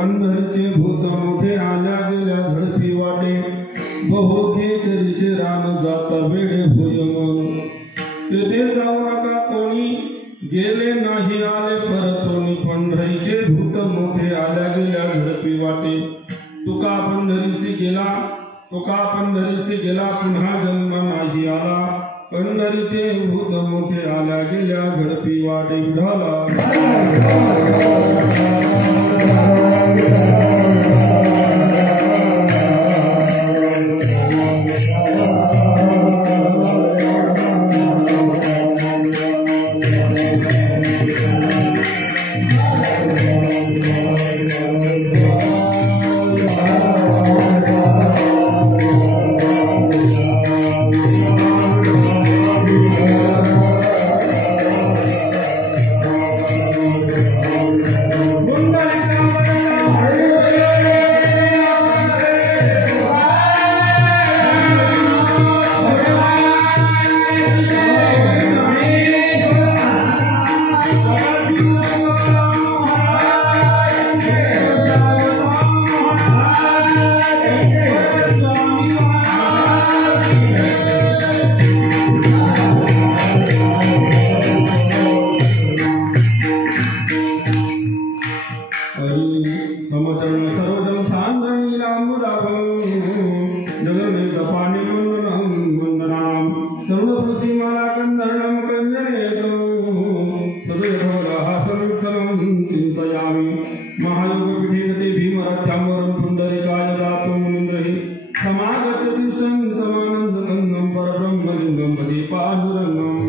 पंढरीचे भूत मोठे आल्या गेल्या झडपी वाटे बहुखे चरीचे रान जाता वेडे होय मन तेथे जाऊ नका कोणी गेले नाही आले परतोनी पंढरीचे भूत मोठे आल्या गेल्या झडपी वाटे तुका पंढरीसी गेला पुन्हा जन्म नाही आला पंढरीचे भूत मोठे आल्या गेल्या झडपी वाटे विढाला समचरण सर्वजन सांद्रनीलांबुदाभं जगन्नेत पाणी वंदनाम तरुण तुलसीमाला कंदर्णं कंजनेतं सदयधवलहासनुत्तमं चिन्तयामि महायोगपीठे गते भीमरथ्याम्बरं पुण्डरीकाय दातुं मुनीन्द्रैः समागत्य तिष्ठन्तमानन्दकन्दं परब्रह्मलिङ्गं भजे पाण्डुरङ्गं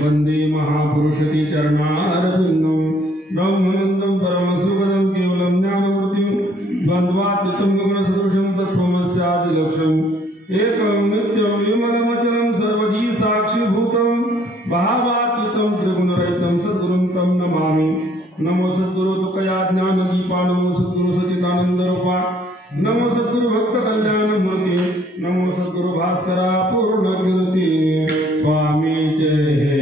वंदे महापुरुषते चरणारविंदं ब्रह्मानंदं परमसुखदं केवलं ज्ञानमूर्तिं द्वन्द्वातीतं गुणसदृशं तत्त्वमस्यादिलक्ष्यम् एकं नित्यं विमलमचलं सर्वधी साक्षीभूतं भावातीतं त्रिगुणरहितं सद्गुरुं तं नमामि। नमो सद्गुरु तुकया ज्ञानदीपा नमो सद्गुरु सच्चिदानंदरूपा नमो सद्गुरु भक्त कल्याणमूर्ती नमो सद्गुरु भास्करा पूर्णकीर्ती स्वामी जय हे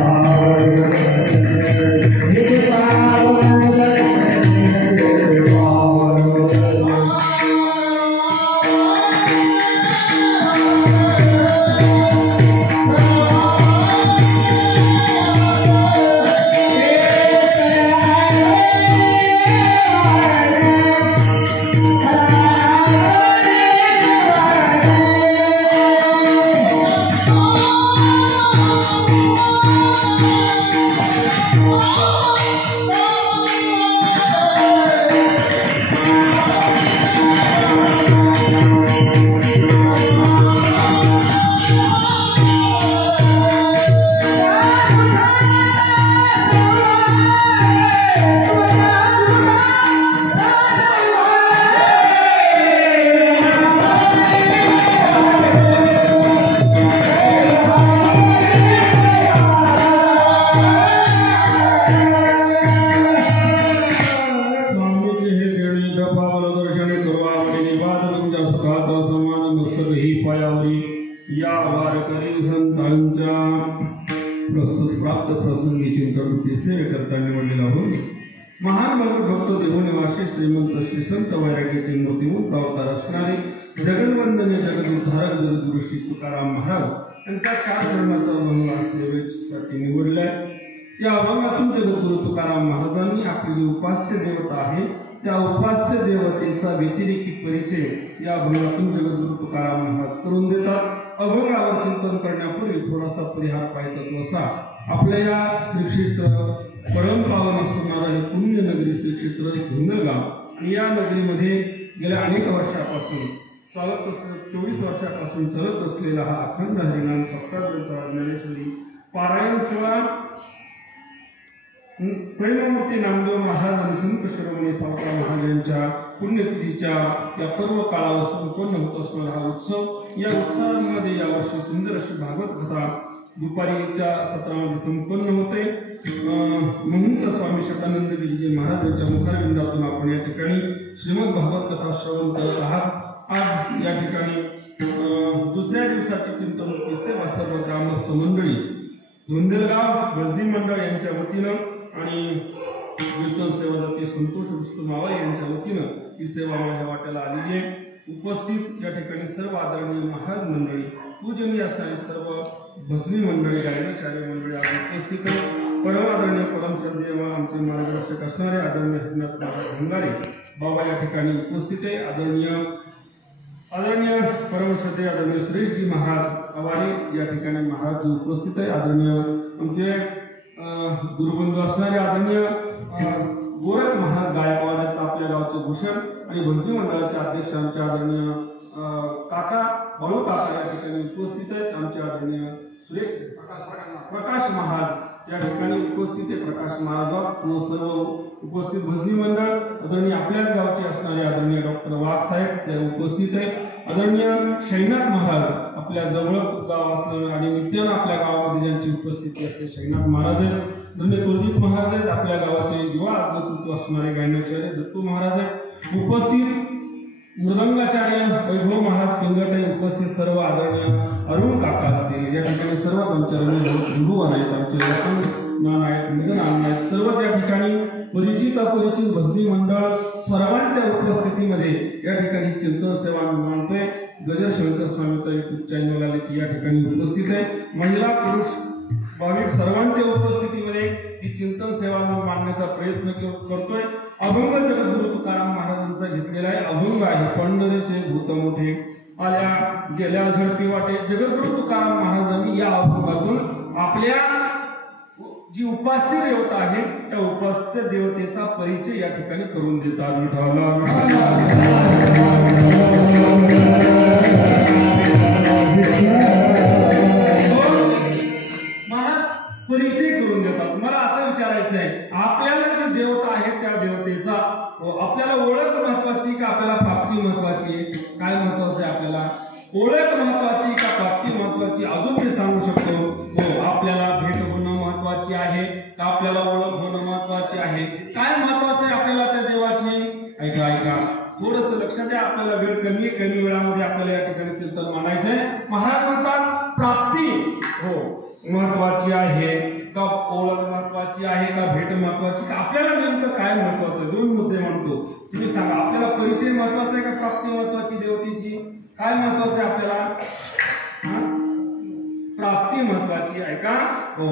Hare प्राप्त प्रसंगी चिंतन सेवे करता निवडलेला होऊन महान भक्त देवनिवासी श्रीमंत श्री संत वैराग्याचे मूर्तिमूर्त अवतार असणारे जगद्वंदनीय जगदुद्धारक जगद्गुरु श्री तुकाराम महाराज यांचा 4 चरणाचा अभंग सेवेसाठी निवडलाय। या अभंगातून जगद्गुरु तुकाराम महाराजांनी आपली जी उपास्य देवता आहे त्या उपास्य देवतेचा व्यतिरिक्त परिचय या अभंगातून जगद्गुरु तुकाराम महाराज करून देतात। अभंगावर चिंतन करण्यापूर्वी थोडासा परिहार पाहायचा तो असा, आपल्या या श्री क्षेत्र परमपावन असणारा हे पुण्य नगरी श्री क्षेत्र धुंदलगाव आणि या नगरीमध्ये गेल्या अनेक वर्षापासून चालत असलेला 24 वर्षापासून चालत असलेला हा अखंड हरिनाम सप्ताह ज्ञानेश्वरी पारायण सोहळा प्रेममूर्ती नामदेव महाराज आणि संत शिरोमणी सावकार महाराज यांच्या पुण्यतिथीच्या या पर्व काळावर संपन्न होत असणारा हा उत्सव। या उत्सवामध्ये यावर्षी सुंदर अशी भागवत कथा दुपारीच्या सत्रामध्ये संपन्न होते। महंत स्वामी शतानंद गिरीजी महाराज यांच्या मुखारविंदातून आपण या ठिकाणी श्रीमद भागवत कथा श्रवण करत आहात। आज या ठिकाणी दुसऱ्या दिवसाची चिंतन सेवा सर्व ग्रामस्थ मंडळी धुंदलगाव भजनी मंडळ यांच्या वतीनं आणि कीर्तन सेवा जाती संतोष वस्तू मावळ यांच्या वतीनं ही सेवा माझ्या वाट्याला आलेली आहे। उपस्थित या ठिकाणी सर्व आदरणीय महाराज मंडळी पूजनीय असणारी सर्व भजनी मंडळी गायनाचार्य मंडळी आज उपस्थित आहे। परम आदरणीय परम श्रद्धेय आमचे मार्गदर्शक असणारे आदरणीय हरिनाथ महाराज भंगारे बाबा या ठिकाणी उपस्थित आहे। आदरणीय परम श्रद्धेय आदरणीय सुरेशजी महाराज आवारे या ठिकाणी महाराज उपस्थित आहे। आदरणीय आमचे गुरुबंधू असणारे आदरणीय गोरख महाराज गायकवाड आपल्या गावचे भूषण आणि भजनी मंडळाचे अध्यक्ष आमचे आदरणीय काका बाळू काका या ठिकाणी उपस्थित आहेत। आमचे आदरणीय प्रकाश महाराज या ठिकाणी उपस्थित आहे। प्रकाश महाराज सर्व उपस्थित भजनी मंडळ आदरणीय आपल्याच गावचे असणारे आदरणीय डॉक्टर वाघ साहेब ते उपस्थित आहे। आदरणीय शैनाथ महाराज आपल्या जवळच गाव असणारे आणि नित्यानं आपल्या गावामध्ये ज्यांची उपस्थिती असते शैनाथ महाराज आहेत। आदरणीय कुलदीप महाराज आहेत। आपल्या गावाचे युवा नेतृत्व असणारे गायनाचार्य दत्तू महाराज आहेत उपस्थित। मृदंगाचार्य वैभव महाराज पिंगटे उपस्थित सर्व आदरणीय अरुण काका असतील या ठिकाणी सर्व आमचे रमेश आहेत आमचे रसन आहेत निधन आहेत सर्व त्या ठिकाणी परिचित अपरिचित भजनी मंडळ सर्वांच्या उपस्थितीमध्ये या ठिकाणी चिंतन सेवा मानतोय। गजर शंकर स्वामीचा युट्यूब चॅनल आले या ठिकाणी उपस्थित आहे। महिला पुरुष भाविक सर्वांच्या उपस्थितीमध्ये ही चिंतन सेवा मांडण्याचा प्रयत्न करतोय। अभंग जगद्गुरु तुकाराम महाराजांचा घेतलेला आहे अभंग आहे पंढरीचे भूत मोठे आल्या गेल्या झडपी वाटे। जगद्गुरु तुकाराम महाराजांनी या अभंगातून आपल्या जी उपास्य देवता आहे त्या उपास्य देवतेचा परिचय या ठिकाणी करून देतात। परिचय करून देतात। मला असं विचारायचं आहे आपल्याला जी देवता आहे त्या देवतेचा आपल्याला ओळख महत्वाची का आपल्याला प्राप्ती महत्वाची आहे? काय महत्वाचं आहे आपल्याला? ओळख महत्वाची का प्राप्ती महत्वाची? अजून मी सांगू शकतो हो आपल्याला भेट होणं महत्वाची आहे का आपल्याला ओळख होणं महत्वाची आहे? काय महत्वाचं आहे आपल्याला त्या देवाची? ऐका थोडस लक्षात द्या। आपल्याला वेळ कमी वेळामध्ये आपल्याला या ठिकाणी चिंतन मांडायचं आहे। महाराज म्हणतात प्राप्ती हो महत्वाची आहे का ओळख महत्वाची आहे का भेट महत्वाची का आपल्याला नेमकं काय महत्वाचं? 2 मुद्दे म्हणतो तुम्ही सांगा। आपल्याला परिचय महत्वाचा आहे का प्राप्ती महत्वाची देवतेची? काय महत्वाचं आहे आपल्याला? प्राप्ती महत्वाची आहे का? हो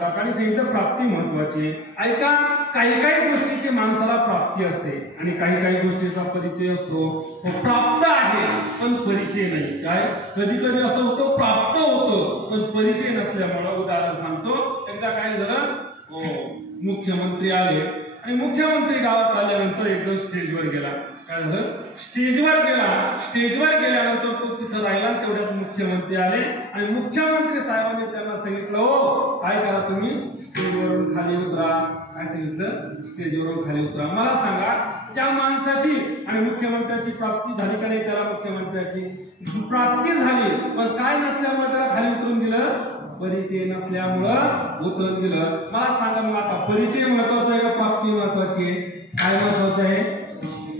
काकांनी सांगितलं प्राप्ती महत्वाची आहे। ऐका काही गोष्टीची माणसाला प्राप्ती असते आणि काही गोष्टीचा परिचय असतो। हो प्राप्त आहे पण परिचय नाही। काय कधी असं होतं प्राप्त होतं पण परिचय नसल्यामुळे उदाहरण सांगतो। एकदा काय झालं हो मुख्यमंत्री आले आणि मुख्यमंत्री गावात आल्यानंतर एकदम स्टेजवर गेला। काय झालं स्टेजवर गेल्यानंतर तो तिथं राहिला। तेवढ्यात मुख्यमंत्री आले आणि मुख्यमंत्री साहेबांनी त्यांना सांगितलं हो काय करा तुम्ही स्टेजवरून खाली उतरा। काय सांगितलं? स्टेजवरून खाली उतरा। मला सांगा त्या माणसाची आणि मुख्यमंत्र्याची प्राप्ती झाली का नाही? त्याला मुख्यमंत्र्याची प्राप्ती झाली पण काय नसल्यामुळे त्याला खाली उतरून दिलं? परिचय नसल्यामुळं उतरून दिलं। मला सांगा मग आता परिचय महत्वाचा आहे का प्राप्ती महत्वाची आहे? काय महत्वाचं आहे?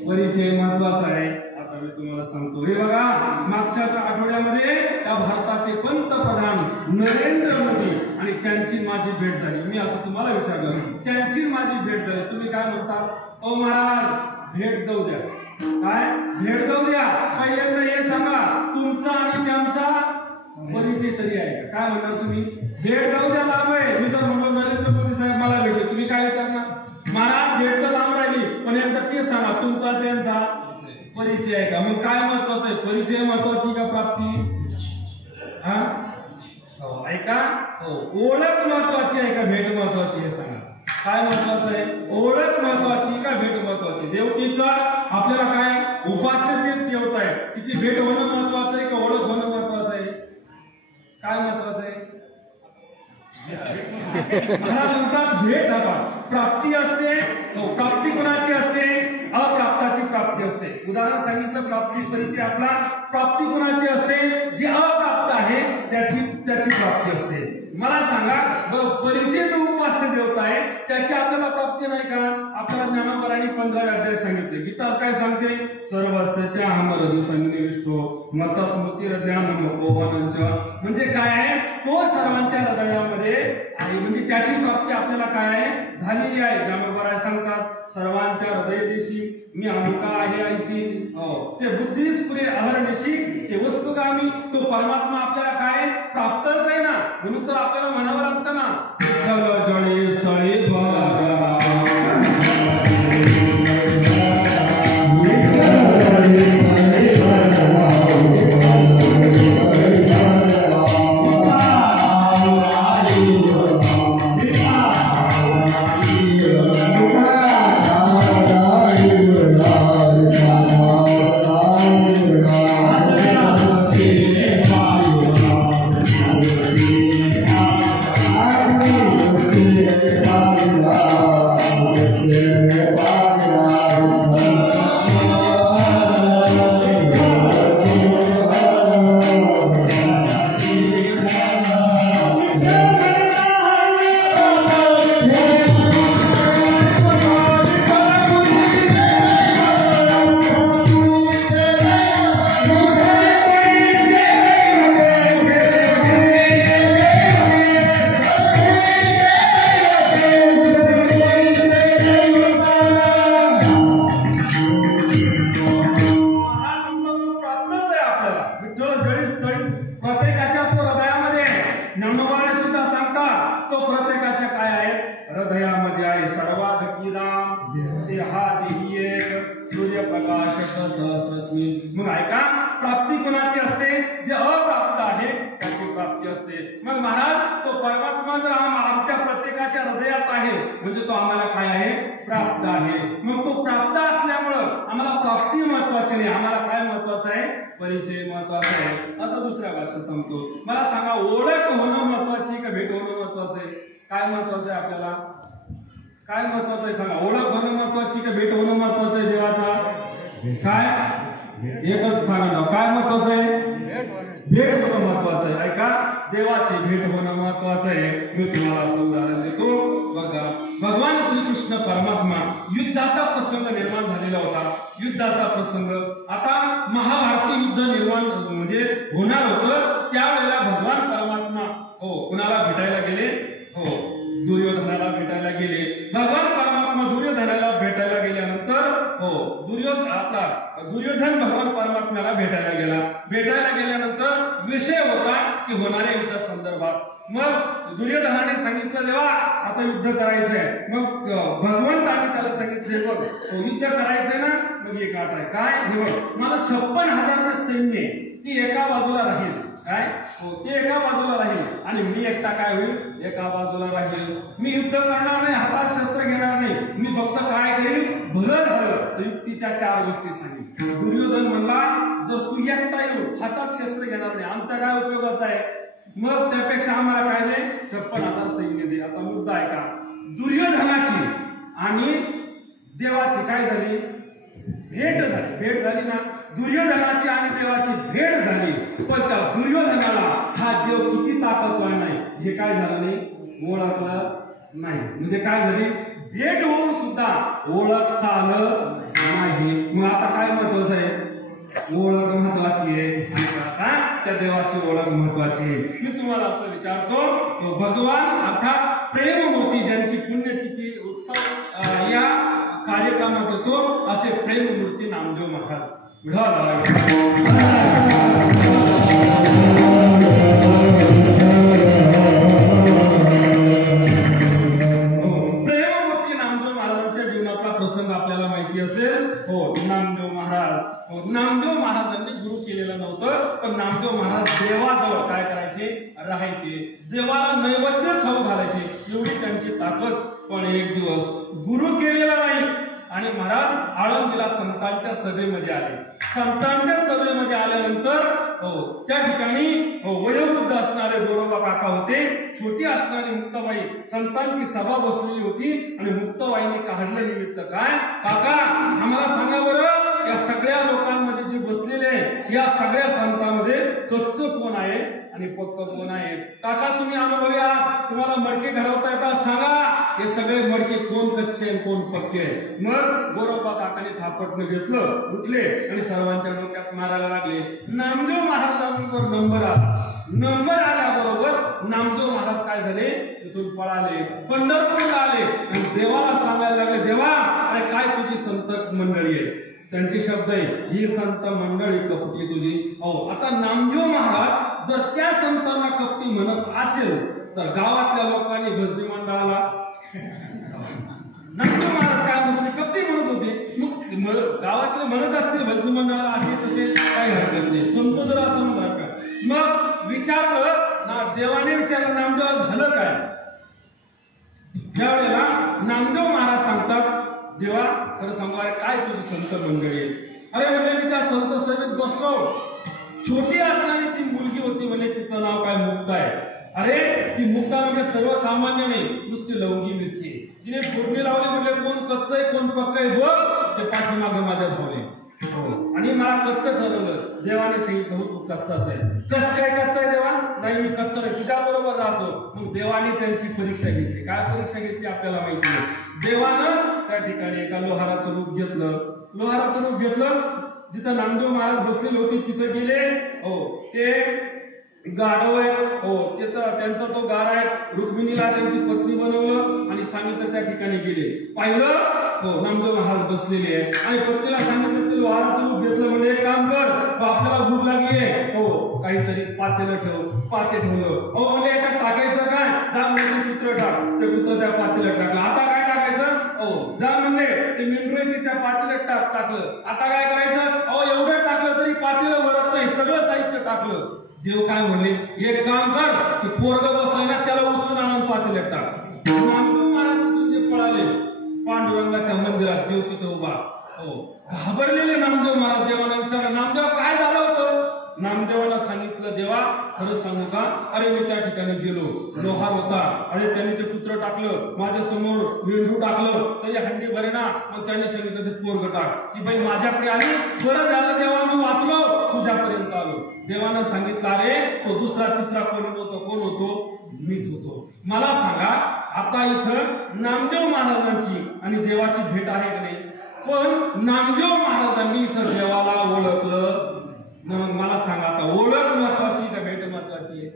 परिचय महत्वाचा आहे। आता मी तुम्हाला सांगतो हे बघा मागच्या आठवड्यामध्ये त्या भारताचे पंतप्रधान नरेंद्र मोदी आणि त्यांची माझी भेट झाली. मी असं तुम्हाला विचारलं, त्यांची माझी भेट झाली, तुम्ही काय म्हणता? ओ महाराज भेट जाऊ द्या. काय भेट जाऊ द्या? पहिल्यांदा हे सांगा तुमचा आणि त्यांचा परिचय तरी आहे का? काय म्हणणार तुम्ही? भेट जाऊ द्या लांब आहे. मी जर म्हणलो नरेंद्र मोदी साहेब मला भेटले, तुम्ही काय विचारणार? महाराज भेट तर लांब राहिली, पण एकदा ते सांगा तुमचा त्यांचा परिचय आहे का? मग काय महत्वाचं आहे? परिचय महत्वाची का प्राप्ती? हा ऐका, ओळख महत्वाची आहे का भेट महत्वाची आहे? सांगा काय महत्वाचं आहे? ओळख महत्वाची का भेट महत्वाची? देवतेचा आपल्याला काय उपास्याचे देवता आहे, तिची भेट होणं महत्वाचं आहे का ओळख होणं महत्वाचं आहे? काय महत्वाचं आहे? महाराज म्हणतात भेट हवा प्राप्ती असते. प्राप्ती कोणाची असते? अप्राप्ताची प्राप्ती असते. उदाहरण सांगितलं प्राप्ती परिचय आपला. प्राप्ती कोणाची असते? जे अप्राप्त आहे त्याची प्राप्ती असते. मला सांगा परिचय जो उपास्य देवता आहे त्याची आपल्याला प्राप्ती नाही का? आपल्याला ज्ञानोबरांनी 15 अध्याय सांगितले. गीता काय सांगते? सर्वस्यच्या अमर संनिविष्टो मतस्मृती ज्ञानमोहनंच. म्हणजे काय आहे? तो सर्वांच्या हृदयामध्ये आहे, म्हणजे त्याची प्राप्ती आपल्याला काय आहे? झालेली आहे. ज्ञानोबराय सांगतात सर्वांच्या हृदयदेशी मी अमुका आहे ऐसी. ते बुद्धीस पुरे अहर्निशी ते वस्तुगामी. तो परमात्मा आपल्याला काय प्राप्तच आहे ना, म्हणून तर आपल्याला म्हणावं लागतं ना जळे स्थळे मग ऐका प्राप्ती कोणाची असते? जे अप्राप्त आहे त्याची प्राप्ती असते. मग महाराज तो परमात्मा जर आमच्या प्रत्येकाच्या हृदयात आहे म्हणजे तो आम्हाला काय आहे? प्राप्त आहे. मग तो प्राप्त असल्यामुळं आम्हाला प्राप्ती महत्वाची नाही, आम्हाला काय महत्वाचं आहे? परिचय महत्वाचा आहे. आता दुसऱ्या भाषेत सांगतो. मला सांगा ओळख होणं महत्वाची का भेट होणं महत्वाचं आहे? काय महत्वाचं आहे आपल्याला? काय महत्वाचं आहे सांगा? ओळख होणं महत्वाची का भेट होणं महत्वाचं आहे? देवाचा काय एकच सांगा ना, काय महत्वाचं आहे? भेट होणं महत्वाचं आहे. ऐका देवाची भेट होणं महत्वाचं आहे. मी तुम्हाला असं उदाहरण देतो बघा. भगवान श्रीकृष्ण परमात्मा युद्धाचा प्रसंग निर्माण झालेला होता. युद्धाचा प्रसंग आता महाभारती युद्ध निर्माण म्हणजे होणार होतं. त्यावेळेला भगवान परमात्मा कुणाला भेटायला गेले? दुर्योधनाला भेटायला गेले. भगवान परमात्मा दुर्योधनाला भेटायला गेल्यानंतर दुर्योधन भगवान परमात्म्याला भेटायला गेला. भेटायला गेल्यानंतर विषय होता की होणाऱ्या युद्धा संदर्भात. मग दुर्योधनाने सांगितलं देवा आता युद्ध करायचंय. मग भगवंताने त्याला सांगितले बघ युद्ध करायचंय ना, मग एक आठ आहे काय हे बघ, मला 56,000 सैन्य ती एका बाजूला राहील. काय ते एका बाजूला राहील आणि मी एकटा काय होईल? एका बाजूला राहील. मी युद्ध करणार नाही, हातात शस्त्र घेणार नाही. मी फक्त काय करील? भलं झालं तर युक्तीच्या 4 गोष्टी सांगितल्या. दुर्योधन म्हणला जर तू एकटा येऊन हातात शस्त्र घेणार नाही आमचा काय उपयोगाचा आहे? मग त्यापेक्षा आम्हाला काय दे? 56,000 सैन्य दे. आता मुद्दा आहे का? दुर्योधनाची आणि देवाची काय झाली? भेट झाली. भेट झाली ना. दुर्योधनाची आणि देवाची भेट झाली. पण त्या दुर्योधनाला हा देव किती ताकदवान नाही हे काय झालं नाही? ओळखलं नाही. म्हणजे काय झाली? भेट होऊन सुद्धा ओळखता आलं नाही. मग आता काय महत्वाचं आहे? ओळख महत्वाची आहे, त्या देवाची ओळख महत्वाची आहे. मी तुम्हाला असं विचारतो, भगवान अर्थात प्रेममूर्ती ज्यांची पुण्यतिथी उत्सव या कार्यक्रमात येतो असे प्रेममूर्ती नामदेव महाराज. प्रेममूर्ती नामदेव महाराजांच्या जीवनातला प्रसंग आपल्याला माहिती असेल. नामदेव महाराजांनी गुरु केलेलं नव्हतं, पण नामदेव महाराज देवाजवळ काय करायचे, राहायचे, देवाला नैवेद्य खाऊ घालायचे, एवढी त्यांची ताकद. पण एक दिवस गुरु केलेला नाही आणि महाराज आळंदीला संतांच्या सभेमध्ये आले. संतांच्या सभेमध्ये आल्यानंतर त्या ठिकाणी वयोवृद्ध असणारे गोरोबा काका होते, छोटी असणारी मुक्ताबाई, संतांची सभा बसलेली होती आणि मुक्ताबाईने काढलं निमित्त काय, काका आम्हाला सांगा बरं, या सगळ्या लोकांमध्ये जे बसलेले आहे या सगळ्या संतांमध्ये कच्चं कोण आहे आणि पक्क कोण आहे? काका तुम्ही अनुभवी आहात, तुम्हाला मडके घडवता येतात, सांगा हे सगळे मडके कोण कच्चे आणि कोण पक्के आहे. मग गोरोबा काकाने थापटणं घेतलं, उठले आणि सर्वांच्या डोक्यात मारायला लागले. नामदेव महाराजांवर नंबर आल्याबरोबर नामदेव महाराज काय झाले, तिथून पळाले, पंढरपूरला आले आणि देवाला सांगायला लागले, देवा अरे काय तुझी संत मंडळी आहे. त्यांचे शब्द आहे, ही संत मंडळी कपटी तुझी. आता नामदेव महाराज जर त्या संतांना कपटी म्हणत असेल तर गावातल्या लोकांनी भजनी मंडळाला नामदेव महाराज काय म्हणत होते, कपटी म्हणत होते. मग गावातले म्हणत असतील भजनी मंडळाला असे तसे काही हरकत नाही, संत जर असं म्हणतात का. मग विचारलं ना, देवाने विचारलं नामदेव झालं काय. त्यावेळेला नामदेव महाराज सांगतात, देवा खरं सांगू काय तुझी संत मंडळी आहे. अरे म्हणजे मी त्या संत सभेत बसलो, छोटी असणारी ती मुलगी होती, म्हणजे तिचं नाव काय मुक्ता आहे. अरे ती मुक्ता म्हणजे सर्वसामान्य नाही, नुसती लवंगी मिरची आहे. तिने फोडणी लावली, म्हणजे कोण कच्च आहे कोण पक्क आहे बघ, ते पाठीमागे माझ्या धावले. आणि मला कच्च ठरवलं, देवाने सांगितलं हो तू कच्चाच आहे. कस काय कच्चा आहे देवा, नाही मी कच्चा नाही, तुझ्या बरोबर राहतो. मग देवाने त्यांची परीक्षा घेतली. काय परीक्षा घेतली आपल्याला माहिती आहे. देवानं त्या ठिकाणी एका लोहाराचं रूप घेतलं, जिथं नामदेव महाराज बसलेले होते तिथं गेले. ते गाढव आहे, तिथं त्यांचा तो गाढ आहे. रुक्मिणीला त्यांची पत्नी बनवलं आणि सांगितलं त्या ठिकाणी गेले, पाहिलं नामदेव महाराज बसलेले आहे आणि पत्नीला सांगितलं ते लोहाराचं रूप घेतलं, म्हणजे एक काम कर, आपल्याला भूक लागली आहे, काहीतरी पातेलं ठेव. पाते ठेवलं. म्हणजे याच्यात टाकायचं काय, जा म्हणजे पुत्र टाक. ते पुत्र त्या पातेल्यात टाकलं. आता काय टाकायचं, जा म्हणले ते मेंढरू त्या पातेल्यात टाकलं. आता काय करायचं, एवढं टाकलं तरी पातेलं भरत नाही, सगळं साहित्य टाकलं. देव काय म्हणले, एक काम कर, ते पोरग बसलं ना त्याला उचलून आणून पातेल्यात टाक. नामदेव महाराज तिथून जे पळाले पांडुरंगाच्या मंदिरात, देव तिथं उभा. घाबरलेले नामदेव महाराज देवाला विचारलं, नामदेव काय झालं होतं. नामदेवाला सांगितलं, देवा खरं सांगू का, अरे मी त्या ठिकाणी गेलो, लोहार होता, अरे त्यांनी ते पुत्र टाकलं, माझ्या समोर मेंढू टाकलं, तरी हंडी भरे ना. मग त्यांनी सांगितलं ते पोरग टाक. ती बाई माझ्याकडे आली, बरं झालं देवा मी वाचलो, तुझ्यापर्यंत आलो. देवानं सांगितलं, अरे तो दुसरा तिसरा कोण होतो, मीच होतो. मला सांगा आता इथं नामदेव महाराजांची आणि देवाची भेट आहे की नाही. पण नामदेव महाराजांनी इथं देवाला ओळखलं. मग मला सांगा आता ओळख महत्वाची का भेट महत्वाची आहे.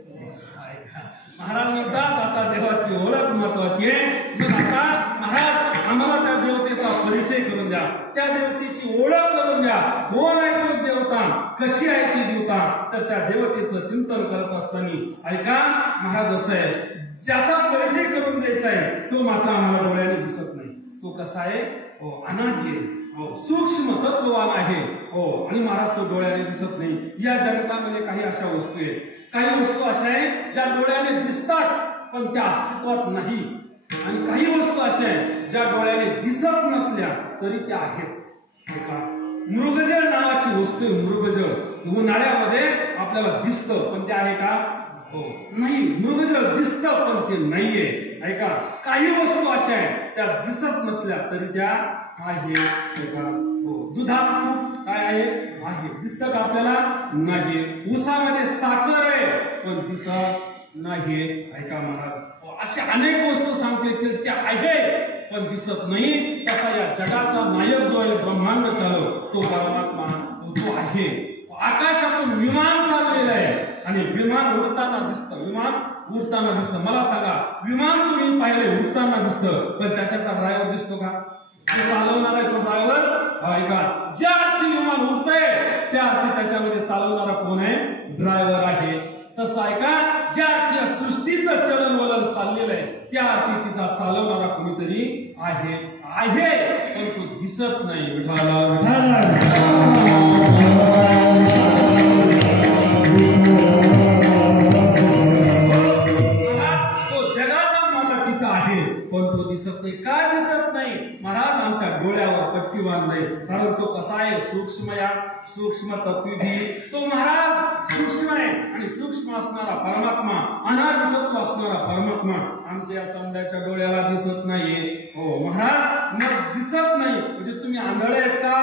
महाराज म्हणतात आता देवाची ओळख महत्वाची आहे. मग आता महाराज आम्हाला त्या देवतेचा परिचय करून द्या, त्या देवतेची ओळख करून द्या. कोण आहे तो देवता, कशी आहे ती देवता. तर त्या देवतेचं चिंतन करत असताना ऐका महाराज असं आहे, ज्याचा परिचय करून द्यायचा आहे तो मात्र आम्हाला डोळ्याने दिसत नाही. तो कसा आहे, अनाद्य आहे, सूक्ष्म तत्ववान आहे. आणि महाराज तो डोळ्याने दिसत नाही. या जगतामध्ये काही अशा वस्तू आहेत, काही वस्तू अशा आहेत ज्या डोळ्याने दिसतात पण त्या अस्तित्वात नाही, आणि काही वस्तू अशा आहेत ज्या डोळ्याने दिसत नसल्या तरी त्या आहेत. मृगजळ नावाची वस्तू आहे, मृगजळ उन्हाळ्यामध्ये आपल्याला दिसतं पण ते आहे का, नाही. मृगजळ दिसतं पण ते नाहीये. ऐका काही वस्तू अशा आहेत त्या दिसत नसल्या तरी त्या आहे. दुधात तूप काय आहे, दिसतं का आपल्याला, नाही. ऊसामध्ये साखर आहे पण दिसत नाही. ऐका महाराज अशा अनेक वस्तू सांगते त्या आहे पण दिसत नाही. तसा या जगाचा नायक जो आहे, ब्रह्मांड चालक तो परमात्मा तो आहे. आकाशातून विमान चाललेलं आहे आणि विमान उडताना दिसतं. विमान उडताना दिसतं. मला सांगा, विमान तुम्ही पाहिले उडताना दिसतं, पण त्याच्यातला ड्रायव्हर दिसतो का? जो चालवणारा आहे तो ड्रायव्हर ऐका. ज्या अर्थी विमान उडतंय त्या अर्थी त्याच्यामध्ये चालवणारा कोण आहे? ड्रायव्हर आहे. तसं ऐका, ज्या अर्थी सृष्टीचं चलनवलन चाललेलं आहे त्या अर्थी तिचा चालवणारा कोणीतरी आहे. पण तो दिसत नाही. तो जगाचा मालक तिथं आहे, पण तो दिसत नाही. का दिसत नाही? महाराज आमच्या डोळ्यावर पट्टी बांधले, कारण तो कसा आहे? सूक्ष्म तत्विधी. तो महाराज सूक्ष्म आहे आणि सूक्ष्म असणारा परमात्मा, अनादितत्व असणारा परमात्मा आमच्या चमड्याच्या डोळ्याला दिसत नाहीये. हो महाराज, मग दिसत नाही म्हणजे तुम्ही आंधळे आहेत का?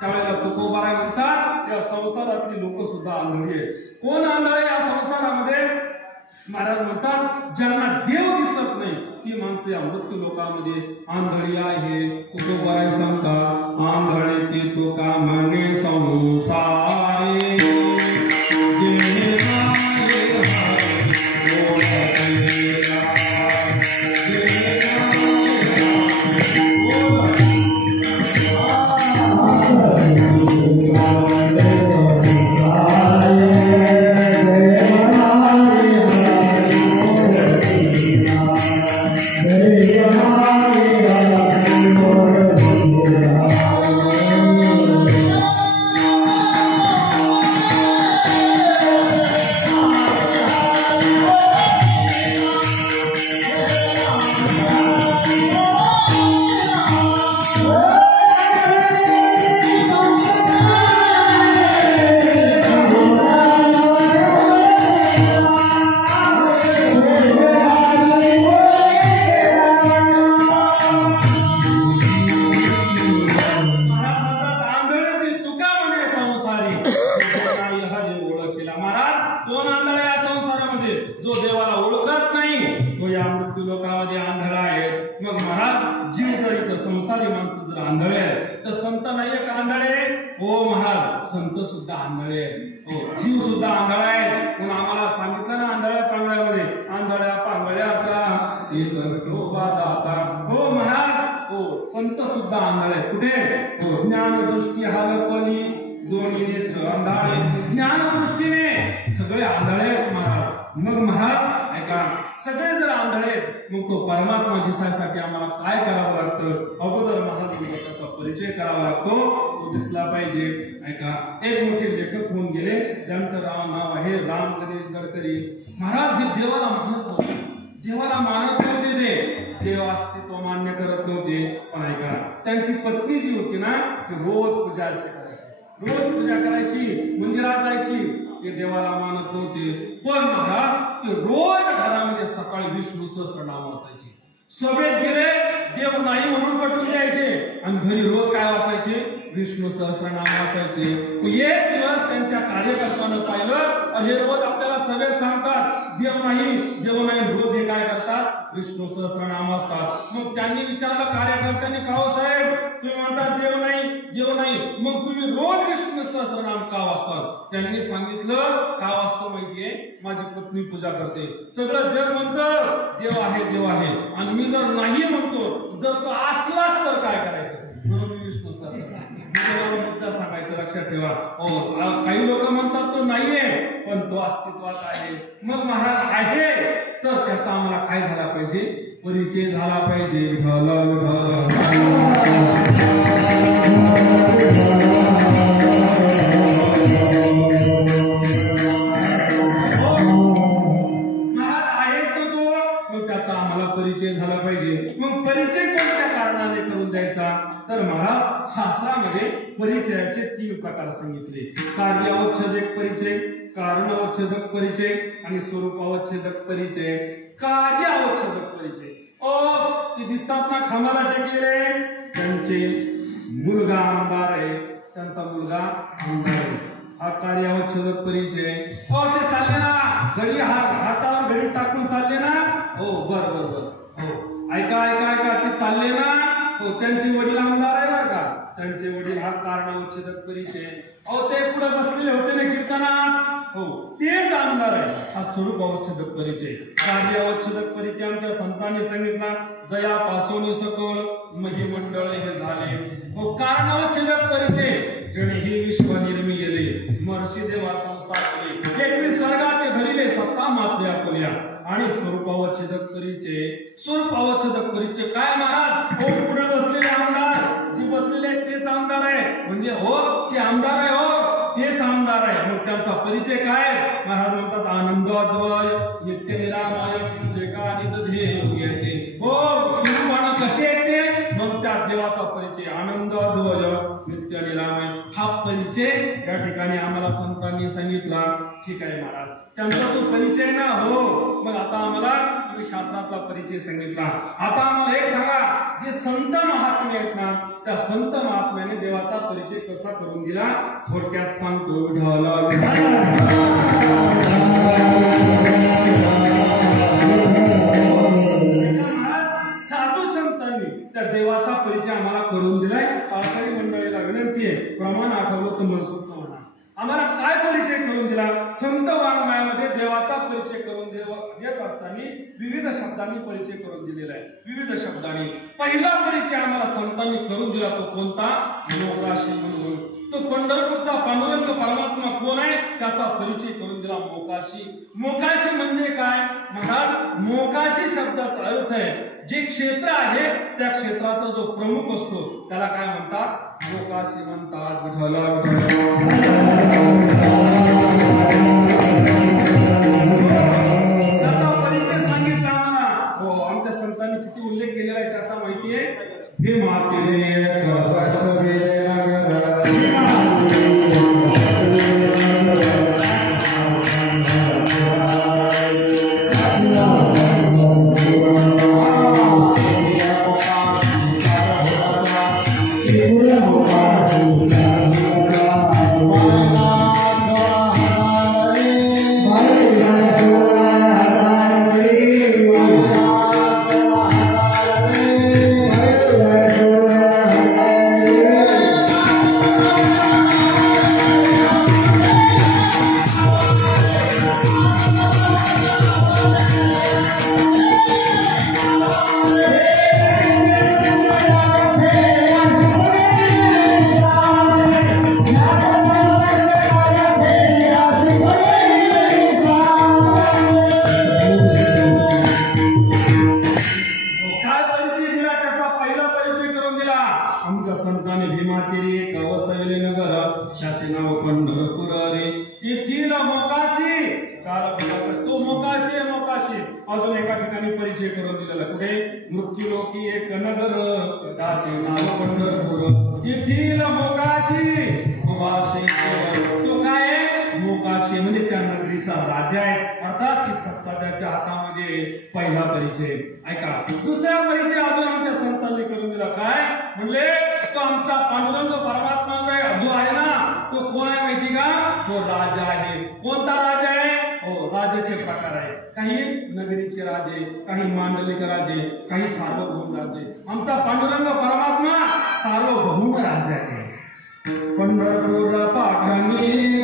त्यावेळेला तुकोबाराय म्हणतात त्या संसारातली लोक सुद्धा आंधळी आहेत. कोण आंधळे या संसारामध्ये? महाराज म्हणतात ज्यांना देव दिसत नाही ती माणसं या मृत्यू लोकांमध्ये आंधळी आहे. तुकोबाराय सांगतात, आंधळे ते तुका म्हणे संसारे संत सुद्धा आंधळे आहेत. हो, जीव सुद्धा आंधळा आहे. पण आम्हाला सांगितलं ना आंधळ्या पांगळ्यामध्ये, आंधळ्या पांगळ्याचा एक विठोबा दाता. हो महाराज, हो संत सुद्धा आंधळे. कुठे? हो, ज्ञान दृष्टी हलपली दोन्ही नेत्र आंधळे. ज्ञान दृष्टीने सगळे आंधळे आहेत महाराज. मग महाराज ऐका, सगळे जर आंधळे मग तो परमात्मा दिसायसाठी आम्हाला काय करावं लागतं? अगोदर महाराज त्याचा परिचय करावा लागतो. तो दिसला पाहिजे. ऐका, एक मोठे लेखक होऊन गेले ज्यांचं नाव आहे राम गणेश गडकरी. महाराज हे देवाला मानत नव्हते. देवाला मानत नव्हते. ते देव अस्तित्व मान्य करत नव्हते. पण ऐका, त्यांची पत्नी जी होती ना ती रोज पूजा करायची, मंदिरात जायची. ते देवाला मानत नव्हते. पण महाराज ते रोज घरामध्ये सकाळी विष्णू सहस्त्रनाम वाचायचे. सभेत गेले देव नाही म्हणून पटवून द्यायचे आणि घरी रोज काय वाचायचे? विष्णू सहस्त्रनाम वाचायचे. एक दिवस त्यांच्या कार्यकर्त्यानं पाहिलं, हे रोज आपल्याला सभेत सांगतात देव नाही, रोज हे काय करतात? विष्णू सहस्त्रनाम वाचतात. मग त्यांनी विचारलं कार्यकर्त्यांनी, का हो साहेब तुम्ही म्हणतात देव नाही, मग तुम्ही रोज विष्णू सहस्त्रनाम का वाचतात? त्यांनी सांगितलं, का वाचतो माहितीये? माझी पत्नी पूजा करते. सगळं जग म्हणतं देव आहे आणि मी जर नाही म्हणतो, जर तो असलाच तर काय करायचं? म्हणून विष्णू सहस्त्रनाम मुद्दा सांगायचं लक्षात ठेवा. हो, काही लोक म्हणतात तो नाहीये पण तो अस्तित्वात आहे. मग महाराज आहे तर त्याचा आम्हाला काय झाला पाहिजे? परिचय झाला पाहिजे. परिचय झाला पाहिजे. मग परिचय कोणत्या कारणाने करून द्यायचा? तर महाराज शास्त्रामध्ये परिचयाचे 3 प्रकार सांगितले. कार्यावच्छेदक परिचय, कारणवच्छेदक परिचय आणि स्वरूपावच्छेदक परिचय. कार्यावच्छेदक परिचय, ते दिसतात ना खांबाला टेकलेले, त्यांचे मुलगा आमदार आहे, त्यांचा मुलगा आमदार आहे. हा कार्यावच्छेदक परिचय. ते चालले ना घडी, हातावर घडी टाकून चालले ना. हो बर. हो ऐका ते चालले ना. त्यांचे वडील आमदार आहे बरं का, त्यांचे वडील हा कारणवच्छेदक परिचय. अहो ते पुढे बसलेले होते ना कीर्तनात, हो तेच आमदार आहे. हा स्वरूपावच्छेदक परिचय, कार्यावच्छेदक परिचय आमच्या संतांनी सांगितला. जयापासून सकल महिमंडळ हे झाले. हो कारणवच्छेदक परिचय, जणे ही विश्व निर्मिले महर्षी देवा संस्था केली, एकवी स्वर्गात धरिले सत्ता मात्र आपल्या. आणि स्वरूपावच्छेदक परिचय, स्वरूपावच्छेदक परिचय काय महाराज, हो पुढे बसलेले आमदार, जे बसलेले आहेत तेच आमदार आहे, म्हणजे हो ते आमदार आहे, हो तेच आमदार आहे. मग त्यांचा परिचय काय महाराज म्हणतात, आनंद अद्वय नित्य निरामय जे का निज ध्येय योग्याचे. हो स्वरूपानं कसे येते, मग त्या देवाचा परिचय आनंद अद्वय नित्य निरामय हा परिचय या ठिकाणी आम्हाला संतांनी सांगितला. ठीक आहे महाराज, त्यांचा तो परिचय ना, हो मग आता आम्हाला तुम्ही शास्त्रातला परिचय सांगितला. आता आम्हाला एक सांगा, जे संत महात्मे आहेत ना, त्या संत महात्म्याने देवाचा परिचय कसा करून दिला, थोडक्यात सांगतो. साधू संतांनी त्या देवाचा परिचय आम्हाला करून दिलाय. पालकरी मंडळीला विनंती आहे, प्रमाण आठवलं तर मनसुख म्हणा. आम्हाला काय परिचय करून दिला, संत वाङ्मयामध्ये देवाचा परिचय करून देत असताना विविध शब्दांनी परिचय करून दिलेला आहे. विविध शब्दांनी पहिला परिचय आम्हाला संतांनी करून दिला, तो कोणता, मोकाशी म्हणून. तो पंढरपूरचा पांडुरंग परमात्मा कोण आहे त्याचा परिचय करून दिला, मोकाशी. मोकाशी म्हणजे काय महाराज, मोकाशी शब्दाचा अर्थ आहे जे क्षेत्र आहे त्या क्षेत्राचा जो प्रमुख असतो त्याला काय म्हणतात, मोकाशी म्हणतात. त्याचा परिचय सांगितला आम्हाला. हो आमच्या संतांनी किती उल्लेख केलेला आहे त्याचा माहिती आहे. हे माते अजून एका ठिकाणी परिचय करून दिलेला. कुठे, मृत्यूलोकी एक नगर त्याचे नाव पंढरपूर, तेथील मोकाशी. तो काय आहे, मोकाशी म्हणजे त्या नगरीचा राजा आहे, अर्थात की सत्ता त्याच्या हातामध्ये. पहिला परिचय. ऐका, दुसरा परिचय अजून आमच्या संतांनी करून दिला. काय म्हणले, तो आमचा पांडुरंग परमात्मा जो आहे ना, तो कोण आहे माहिती का, तो राजा आहे. कोणता राजा आहे, हो राजाचे प्रकार आहे. काही नगरीचे राजे, काही मांडलिक राजे, काही सार्वभौम राजे. आमचा पांडुरंग परमात्मा सार्वभौम राजा आहे. पंढरपूर पाठणी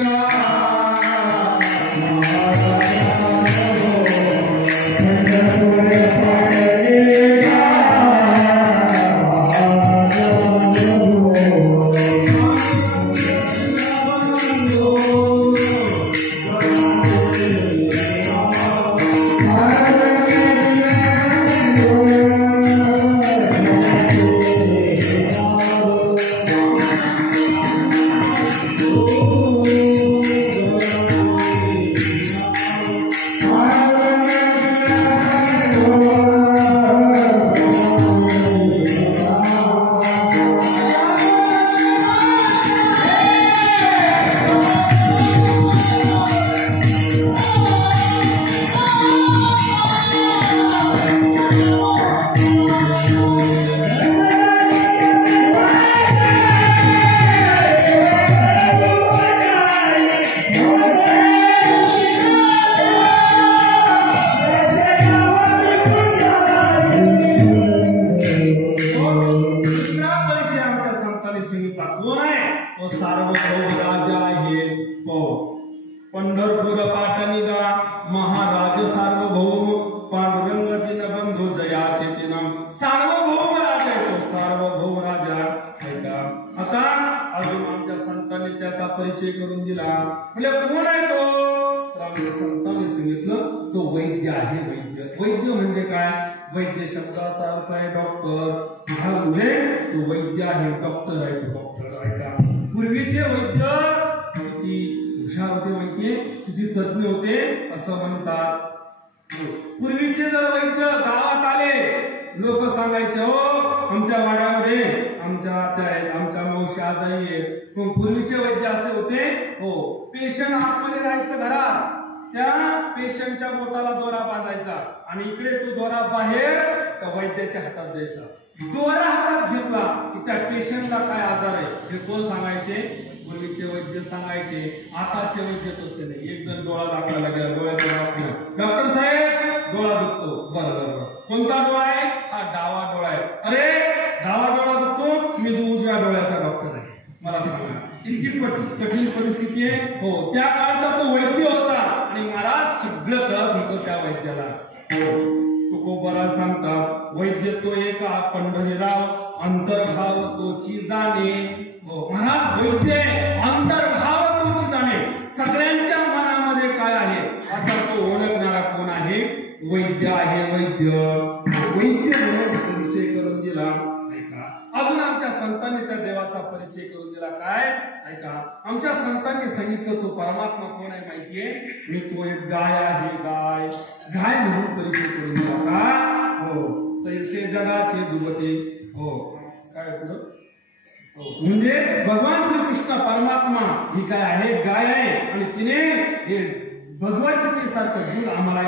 परिचय करून दिला. म्हणजे कोण आहे तो? तर आम्ही संतांनी सांगितलं तो वैद्य आहे. वैद्य म्हणजे काय? वैद्य शब्दाचा अर्थ आहे डॉक्टर. म्हणजे तो वैद्य आहे, डॉक्टर आहे. तो डॉक्टर आहे का? पूर्वीचे वैद्य किती हुशार होते माहितीये, किती तज्ञ होते असं म्हणतात. पूर्वीचे जर वैद्य गावात आले, लोक सांगायचे हो आमच्या वाड्यामध्ये आमच्या आत्या आहेत, आमच्या मावशी आजारी आहे. पण पूर्वीचे वैद्य असे होते, हो पेशंट आतमध्ये राहायचं घरात, त्या पेशंटच्या बोटाला दोरा बांधायचा आणि इकडे तो दोरा बाहेर त्या वैद्याच्या हातात द्यायचा. दोरा हातात घेतला की त्या पेशंटला काय आजार आहे हे कोण सांगायचे? पूर्वीचे वैद्य सांगायचे. आताचे वैद्य तसे नाही. एक जण डोळा दाखवायला गेला, डोळ्याचा दाखवला, डॉक्टर साहेब डोळा दुखतो. बरं कोणता डोळा आहे? हा डावा डोळा आहे. अरे डावा डोळा दुखतो, मी तो उजव्या डोळ्याचा डॉक्टर आहे, मला सांगा. इतकी कठीण परिस्थिती आहे. हो त्या काळचा तो वैद्य होता आणि मला सगळं कळत होतं त्या वैद्याला. तुकोबरा सांगतात वैद्य तो एका पंढरीराव, अंतर्भाव तोची जाणे. महाराज वैद्य अंतर्भाव तोची जाणे, सगळ्यांच्या मनामध्ये काय आहे असा तो ओळखणारा कोण आहे? वैद्य आहे. वैद्य म्हणून परिचय करून दिला. ऐका अजून आमच्या संतांनी त्या देवाचा परिचय करून दिला. काय? ऐका आमच्या संतांनी सांगितलं तो परमात्मा कोण आहे माहितीये? मी तो एक गाय आहे. गाय म्हणून परिचय करून दिला. का? हो तैसे जगाचे दुबते. हो काय पुढं? म्हणजे भगवान श्रीकृष्ण परमात्मा ही काय आहे? गाय आहे. आणि तिने हे भगवद्गीतेसारखं दूध आम्हाला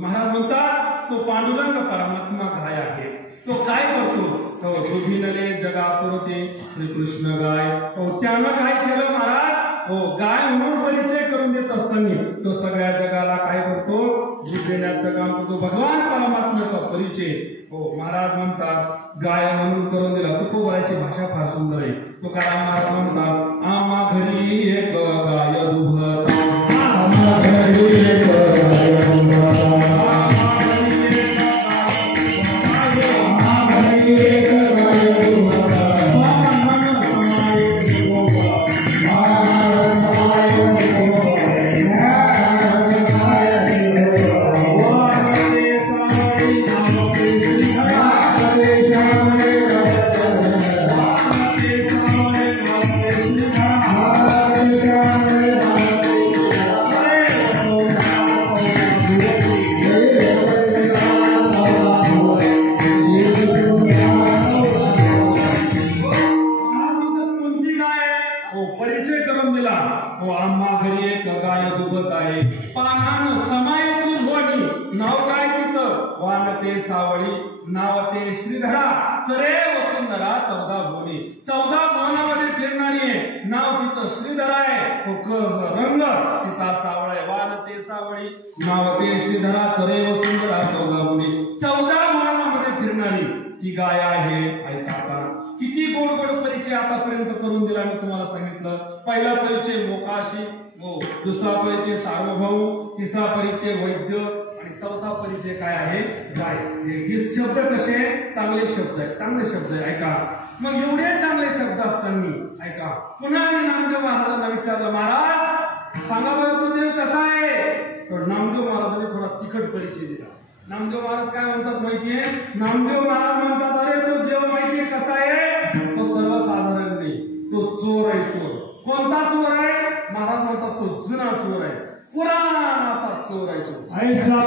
महाराज म्हणतात तो पांडुरंग परमात्मा गाय आहे. तो काय करतो? तो दुधीनले जगा पुरते श्रीकृष्ण गाय. त्यानं काय केलं महाराज? हो गाय म्हणून परिचय करून देत असताना तो सगळ्या जगाला काय करतो? दूध देण्याचं काम करतो. भगवान परमात्म्याचा परिचय हो महाराज म्हणतात गाय म्हणून करून दिला. तुकोबराची भाषा फार सुंदर आहे. तुकाराम महाराज म्हणतात आम्हा घरी एक गाय दुभता, आम्हा घरी एक गाय ते सावळी नाव ते श्रीधरा चरे वसुंधरा 14 भुवनी 14 भुवनामध्ये फिरणारी आहे नाव तिचं श्रीधरा आहे रंग तिचा सावळा आहे वान ते सावळी नाव ते श्रीधरा चरे वसुंधरा 14 भुवनी 14 भुवनामध्ये फिरणारी ती गाय आहे ऐका किती गोड गोड परिचय आतापर्यंत करून दिला मी तुम्हाला सांगितलं पहिला परिचय मोकाशी दुसरा परिचय सार्वभौम तिसरा परिचय वैद्य आणि चौथा परिचय काय आहे गाय हे शब्द कसे चांगले शब्द आहे ऐका मग एवढे चांगले शब्द असताना ऐका पुन्हा मी नामदेव महाराजांना विचारलं महाराज सांगा बरं तो देव कसा आहे तर नामदेव महाराजांनी थोडा तिखट परिचय दिला नामदेव महाराज काय म्हणतात माहितीये नामदेव महाराज म्हणतात अरे तो देव माहितीये कसा आहे तो सर्वसाधारण नाही तो चोर आहे चोर कोणता चोर आहे महाराज म्हणतात तो जुना चोर आहे पुराणा असा चोर आहे तो ऐसा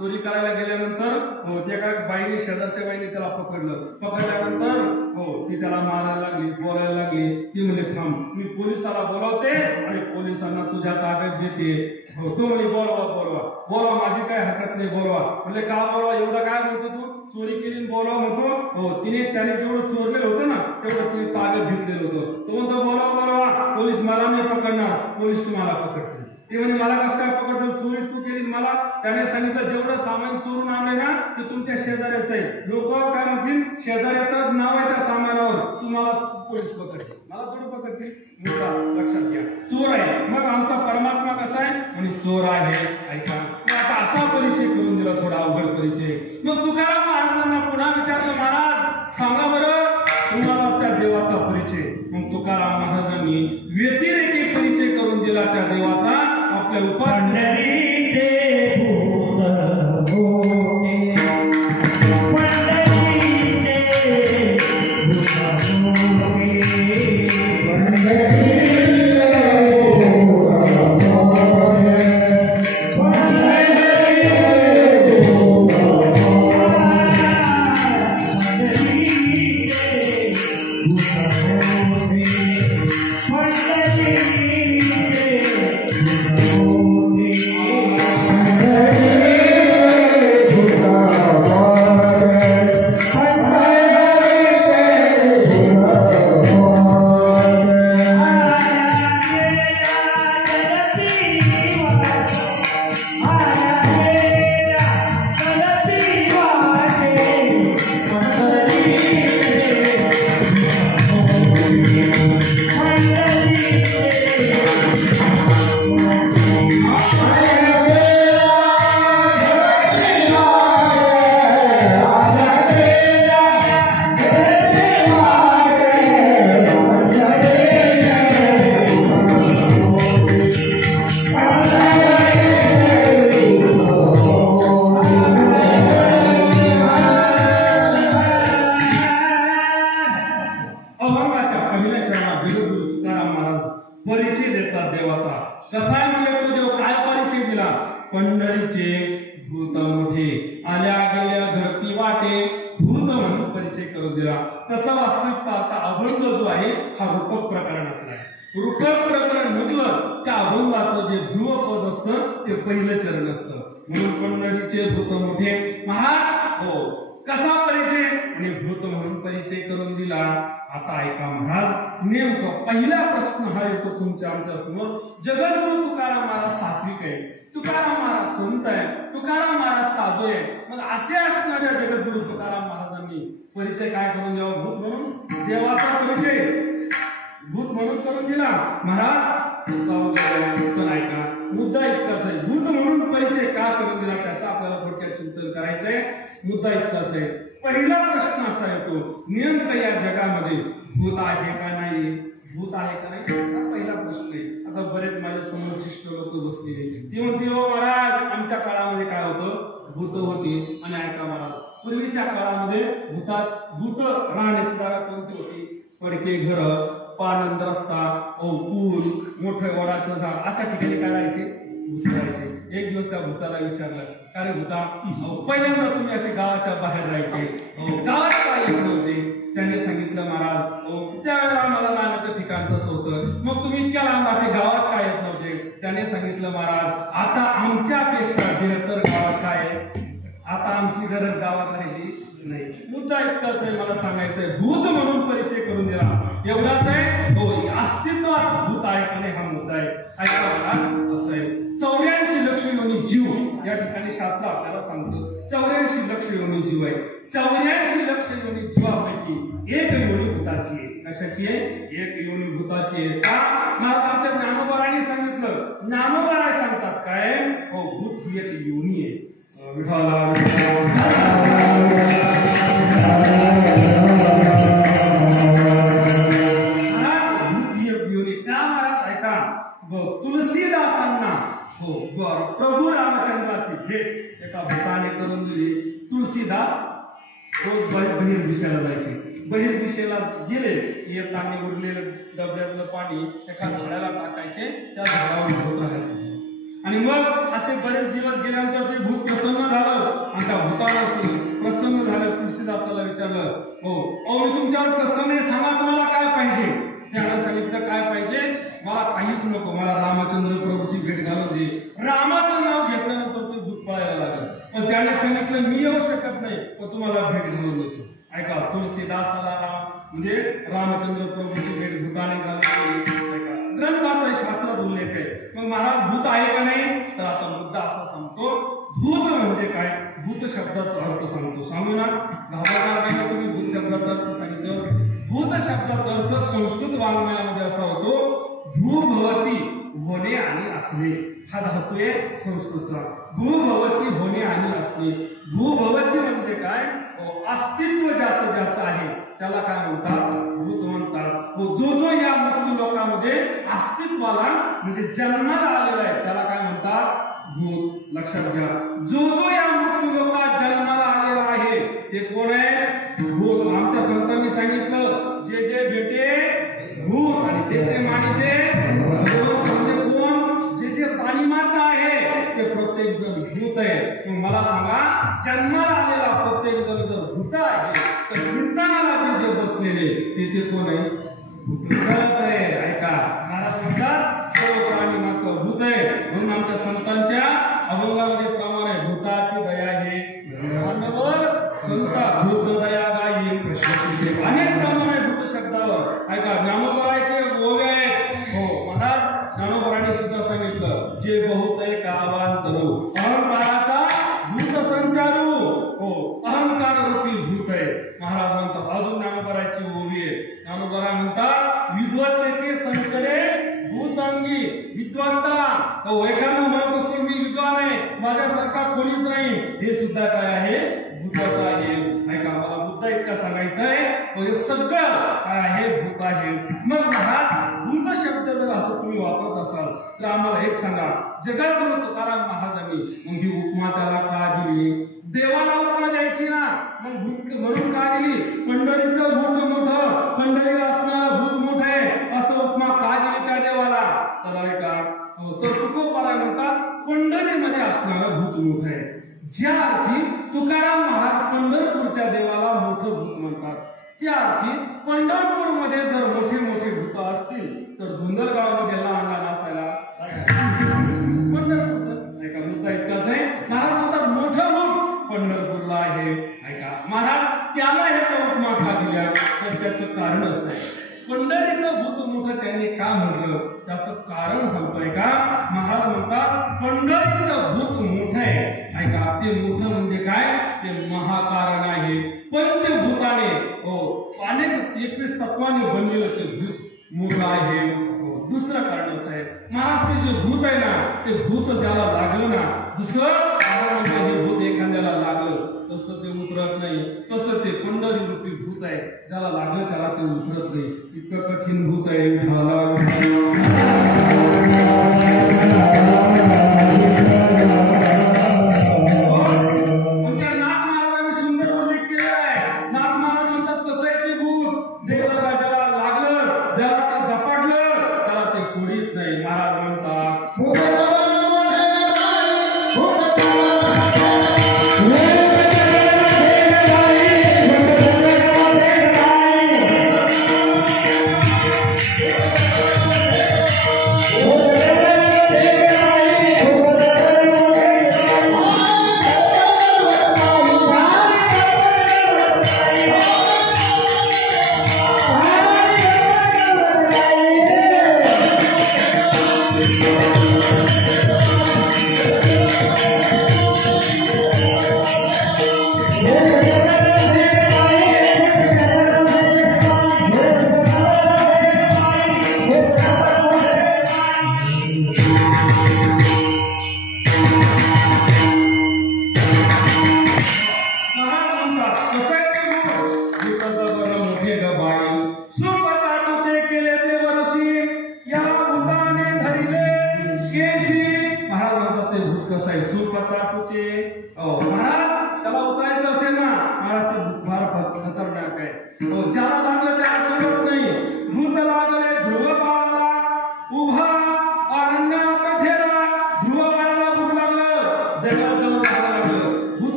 चोरी करायला गेल्यानंतर त्या काय बाईने शेजारच्या बाईने त्याला पकडल्यानंतर ती त्याला मारायला लागली बोलायला लागली ती म्हणजे थांब मी पोलिसाला बोलावते आणि पोलिसांना तुझ्या ताब्यात देते तो म्हणे बोलवा माझी काय हरकत नाही बोलवा म्हणजे का बोलवा एवढं काय म्हणतो तू चोरी केली बोलवा म्हणतो त्याने जेवढं चोरलेलं होतं ना तेवढं तिने ताब्यात घेतलेलं होतं तो म्हणतो बोलवा पोलीस मला नाही पकडणार पोलीस तुम्हाला पकडतील ते म्हणजे मला कसं काय पकडतो चोरी तू केली मला त्याने सांगितलं जेवढं सामान चोरून आणलंय ना ते तुमच्या शेजाऱ्याचं आहे लोक काय म्हणतील शेजाऱ्याचं नाव आहे त्या सामानावर तुम्हाला पोलीस पकडतील मला थोडं पकडतील मुद्दा लक्षात घ्या चोर आहे मग आमचा परमात्मा कसा आहे म्हणजे चोर आहे ऐका आता असा परिचय करून दिला थोडा अवघड परिचय मग तुकाराम महाराजांना पुन्हा विचारलं महाराज सांगा बरं तुम्हाला त्या देवाचा परिचय मग तुकाराम महाराजांनी व्यतिरेकी परिचय करून दिला त्या देवाचा आपल्या उपासनेचे परिचय देतात देवाचा कसा आहे म्हणजे तो देव काय परिचय दिला पंढरीचे भूत मोठे आल्या गेल्या झडती वाटे भूत म्हणून परिचय करून दिला तसा वास्तविक पाहता अभंग जो आहे हा रूपक प्रकरणातला आहे रूपक प्रकरण म्हटलं त्या अभंगाचं जे ध्रुवपद असतं ते पहिलं चरण असतं म्हणून पंढरीचे भूत मोठे महाराज कसा परिचय आणि भूत म्हणून परिचय करून दिला आता ऐका महाराज नेमकं पहिला प्रश्न हा येतो तुमच्या आमच्या समोर जगद्गुरु तुकाराम महाराज सात्विक आहे तुकाराम महाराज संत आहे तुकाराम महाराज साधू आहे मग असे असणाऱ्या जगद्गुरु जगद्गुरु तुकाराम महाराजांनी परिचय काय करून द्यावा? भूत म्हणून देवाचा परिचय भूत म्हणून करून दिला महाराज. पण ऐका, मुद्दा इतकाच आहे. भूत म्हणून परिचय का करून दिला त्याचा आपल्याला थोडक्यात चिंतन करायचंय. मुद्दा इतकाच आहे. पहिला प्रश्न असा येतो, नेमकं या जगामध्ये भूत आहे का नाही? भूत आहे का नाही हा पहिला प्रश्न आहे. आता बरेच माझ्या समोर शिष्ट लोक बसलेले, ती म्हणते हो महाराज आमच्या काळामध्ये काय होतं? भूत होती. आणि ऐका महाराज, पूर्वीच्या काळामध्ये भूत राहण्याची जागा कोणती होती? पडके घर, पानंद रस्ता, पूल, मोठं वडाचं झाड, अशा ठिकाणी काय राहायचे? भूत राहायचे. एक दिवस त्या भूताला विचारलं, का रे भूता, पहिल्यांदा तुम्ही असे गावाच्या बाहेर राहायचे, गावात काय येत नव्हते? त्याने सांगितलं महाराज त्यावेळेला आम्हाला राहण्याचं ठिकाण कसं होतं, मग तुम्ही इतक्या लांब राहते गावात काय येत नव्हते? त्याने सांगितलं महाराज आता आमच्यापेक्षा बेहतर गावात काय आहे? आता आमची गरज गावात राहिली नाही. मुद्दा इतकाच आहे, मला सांगायचंय. भूत म्हणून परिचय करून दिला एवढाच आहे. हो, अस्तित्वात भूत आहे का नाही हा मुद्दा आहे. ऐका मला, असं आहे 84 लक्ष योनी जीव या ठिकाणी शास्त्र आपल्याला सांगतं. 84 लक्ष योनी जीव आहे. 84 लक्ष योनी जीवापैकी एक योनी भूताची आहे. कशाची आहे? एक योनी भूताची आहे. का? मला आमच्या ज्ञानोबारांनी सांगितलं. ज्ञानोबाराय सांगतात काय? हो, भूत ही एक योनी आहे. तुलसीदासांना हो प्रभू रामचंद्राची भेट एका भूताने करून दिली. तुलसीदास रोज बहिर्दिशेला जायचे. बहिर्दिशेला गेले येताना उरलेलं डब्यातलं पाणी एका झाडाला टाकायचे, त्या झाडावर भूत राहायचे. आणि मग असे बरेच दिवस गेल्यानंतर ते भूत प्रसन्न झालं आणि त्या भूताला प्रसन्न झालं. तुलसीदासाला विचारलं, हो मी तुमच्यावर प्रसन्न आहे, सांगा तुम्हाला काय पाहिजे? त्याला सांगितलं काय पाहिजे? मला काहीच नको, मला रामचंद्र प्रभूची भेट घालून दे. रामाचं नाव घेतल्यानंतर ते भूत पळायला लागलं. पण त्याने सांगितलं मी येऊ शकत नाही, पण तुम्हाला भेट घालून देतो. ऐका, तुलसीदासाला म्हणजे रामचंद्र प्रभूची भेट भूताने घालून ग्रंथात शास्त्रात उल्लेख आहे. मग महाराज भूत आहे का नाही? तर आता मुद्दा असा सांगतो, भूत म्हणजे काय? भूत शब्दाचा अर्थ सांगतो. सांगू ना, घाबरणार नाही का तुम्ही? भूत शब्दाचा अर्थ सांगितलं. भूत शब्दाचा अर्थ संस्कृत वाङ्मयामध्ये असा होतो, भूभवती होणे आणि असणे. हा धातू आहे संस्कृतचा. भूभवती होणे आणि असणे. भूभवती म्हणजे काय? अस्तित्व ज्याचं आहे त्याला काय म्हणतात? भूत म्हणतात. जो या मुक्त लोकांमध्ये अस्तित्वाला म्हणजे जन्माला आलेला आहे त्याला काय म्हणतात? भूत. लक्षात घ्या, जो या मुक्त लोकात जन्माला आलेला आहे ते कोण आहे? भूत. आमच्या संतांनी सांगितलं, जे जे भेटे भूत आणि ते मानीचे म्हणजे कोण? जे जे पाणी माता आहे ते प्रत्येक जण भूत आहे. मग मला सांगा, जन्माला आलेला प्रत्येक जण जर भूत आहे तर कीर्तनाला जे बसलेले ते कोण आहे? भूतच आहे. ऐका, महाराज म्हणतात सर्व प्राणी मात्र भूत आहे. म्हणून आमच्या संतांच्या अभंगामध्ये प्रमाण आहे, भूताची दया हे संता भूत दया गाई. अनेक प्रमाण आहे भूत शब्दावर. ऐका, ज्ञानोबराचे ओवे आहेत. हो महाराज, ज्ञानोबरांनी सुद्धा सांगितलं, जे बहुत आहे कावांतरू अहंकाराचा भूत संचारू. हो, अहंकार रूपी भूत आहे. महाराज म्हणतात. अजून ज्ञानोबराची ओवी आहे. ज्ञानोबरा म्हणतात, विद्वत्तेचे संचरे भूतांगी विद्वत्ता. हो, एखादा म्हणत असतो मी विद्वान आहे, माझ्यासारखा कोणीच नाही, हे सुद्धा काय आहे? भूताचं आहे. ऐका, मला मुद्दा इतका सांगायचा आहे, हे सगळं काय आहे? भूत आहे. मग हा भूत शब्द जर असं तुम्ही वापरत असाल तर आम्हाला एक सांगा, जगद्गुरु तुकाराम महाराजांनी मग ही उपमा त्याला का दिली? देवाला उपमा द्यायची ना, मग भूत म्हणून का दिली? पंढरीचं भूत मोठं, पंढरीला असणारं भूत मोठं आहे असं उपमा का दिली त्या देवाला? तर ऐका, तर तुकोबाला म्हणतात पंढरीमध्ये असणारं भूत मोठं आहे. ज्या अर्थी तुकाराम महाराज पंढरपूरच्या देवाला मोठं भूत म्हणतात, त्या अर्थी पंढरपूरमध्ये जर मोठे मोठे भूत असतील तर धुंदलगावमध्ये लहान लहान असायला पंढरपूरचं. ऐका, मुद्दा इतकाच आहे. महाराज म्हणतात मोठं भूत पंढरपूरला आहे. ऐका, महाराज त्याला हे उपमा का दिल्या? तर त्याचं कारण असं आहे, पंढरीचं भूत मोठं त्यांनी का म्हटलं त्याचं कारण सांगतोय का? महाराज म्हणतात पंढरीचं भूत मोठं आहे. ऐका, ते मोठं म्हणजे काय? ते महाकारण आहे. तत्वाने बनलेलं ते भूत मूळ आहे. दुसरं कारण असं आहे, महाराज ते जे भूत आहे ना, ते भूत ज्याला लागलं ना, जसं हे भूत एखाद्याला लागलं तसं ते उतरत नाही. तसं ते पंढरी रूपी भूत आहे, ज्याला लागलं त्याला ते उतरत नाही. इतकं कठीण भूत आहे.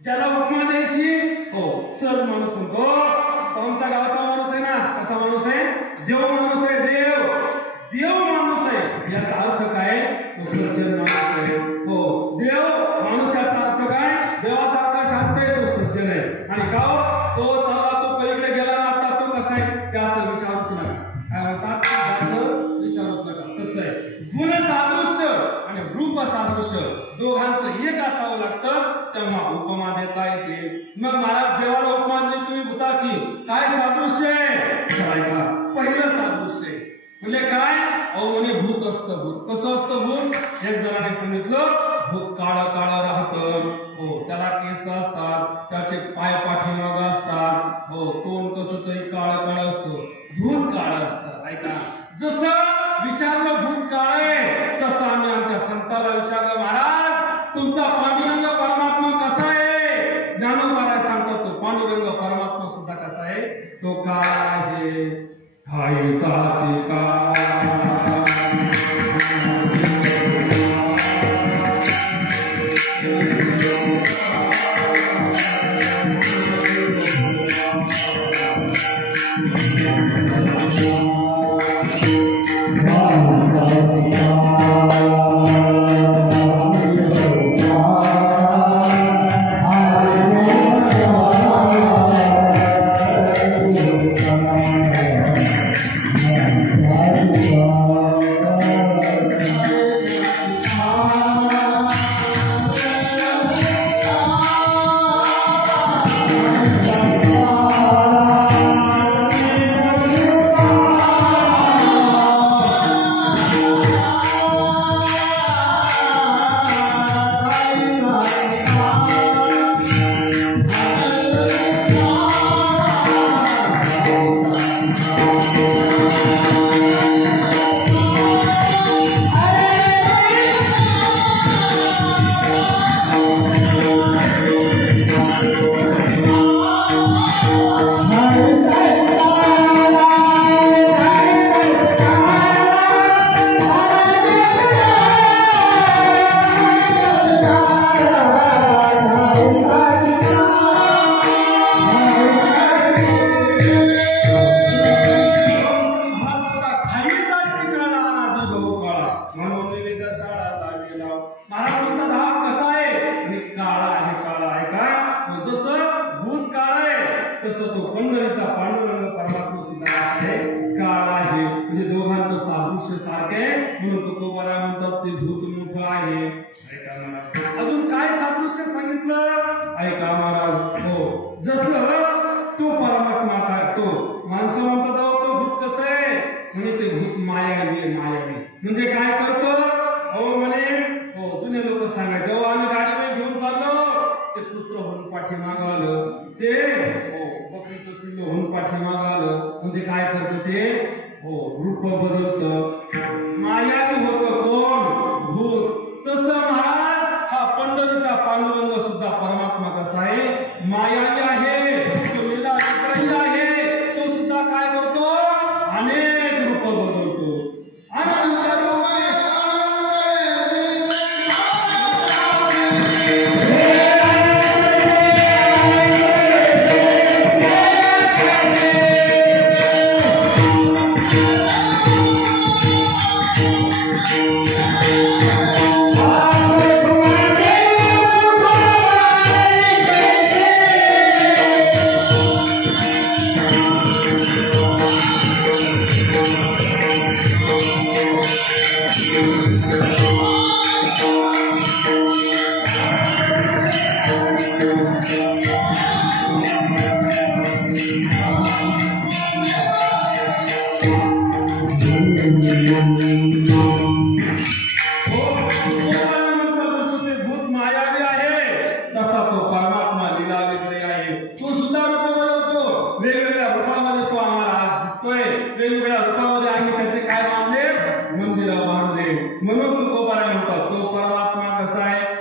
ज्याला उपमा द्यायची सहज माणूस म्हणतो आमच्या गावाचा माणूस आहे ना, कसा माणूस आहे? देव माणूस आहे. देव माणूस आहे याचा अर्थ काय? तो सज्जन माणूस आहे. देव माणूस याचा अर्थ काय? देवासारखा शांत आहे, तो सज्जन आहे. आणि का तो चला तो पलीकडे गेला ना, आता तो कसा आहे त्याचा विचारूच नका. काय म्हणतात? त्याचं विचारूच नका. कसं आहे? गुण सादृश्य आणि रूप सादृश्य दोघांचं एक असावं लागतं, तेव्हा उपमा देता येते. मग महाराज देवाला उपमा दिली तुम्ही भूताची, काय सादृश्य आहे? पहिलं सादृश्य म्हणजे काय? म्हणे भूत असतं. भूत कसं असतं? भूत एक जणाने सांगितलं, भूत काळं काळं राहतं. त्याला केस असतात, त्याचे पाय पाठीमागं असतात. तोंड कसं तरी काळं काळं असतं. भूत काळं असतं. ऐका, जसं विचारलं भूत काळं आहे, तसं आम्ही आमच्या संताला विचारलं, महाराज तुमचा पांडुरंग परमात्मा कसा आहे? ज्ञानोबा सांगतो तो पांडुरंग परमात्मा सुद्धा कसा आहे? तो काळा आहे. ठाईचा चिका सादृश्य सारखे म्हणून तुकोबारा म्हणतात ते भूत मोठं आहे. ऐका महाराज, अजून काय सादृश्य सांगितलं ऐका महाराज. हो, जसं तो परमात्मा काय तो माणसं म्हणतात तो भूत कसं आहे म्हणजे ते भूत मायावी मायावी म्हणजे काय करतो हो म्हणे. हो, जुने लोक सांगायचे हो आम्ही गाडीमध्ये घेऊन चाललो ते पुत्र होऊन पाठीमाग आलं ते हो बकरीचं पिल्लू होऊन पाठीमाग आलं म्हणजे काय करतं ते हो रूप बदलतं मायावी होतं कोण भूत. तसं महाराज हा पंढरीचा पांडुरंग सुद्धा परमात्मा कसा आहे मायावी आहे, तो लीला विग्रही आहे, तो सुद्धा काय करतो अनेक रूप बदलतो. अनंत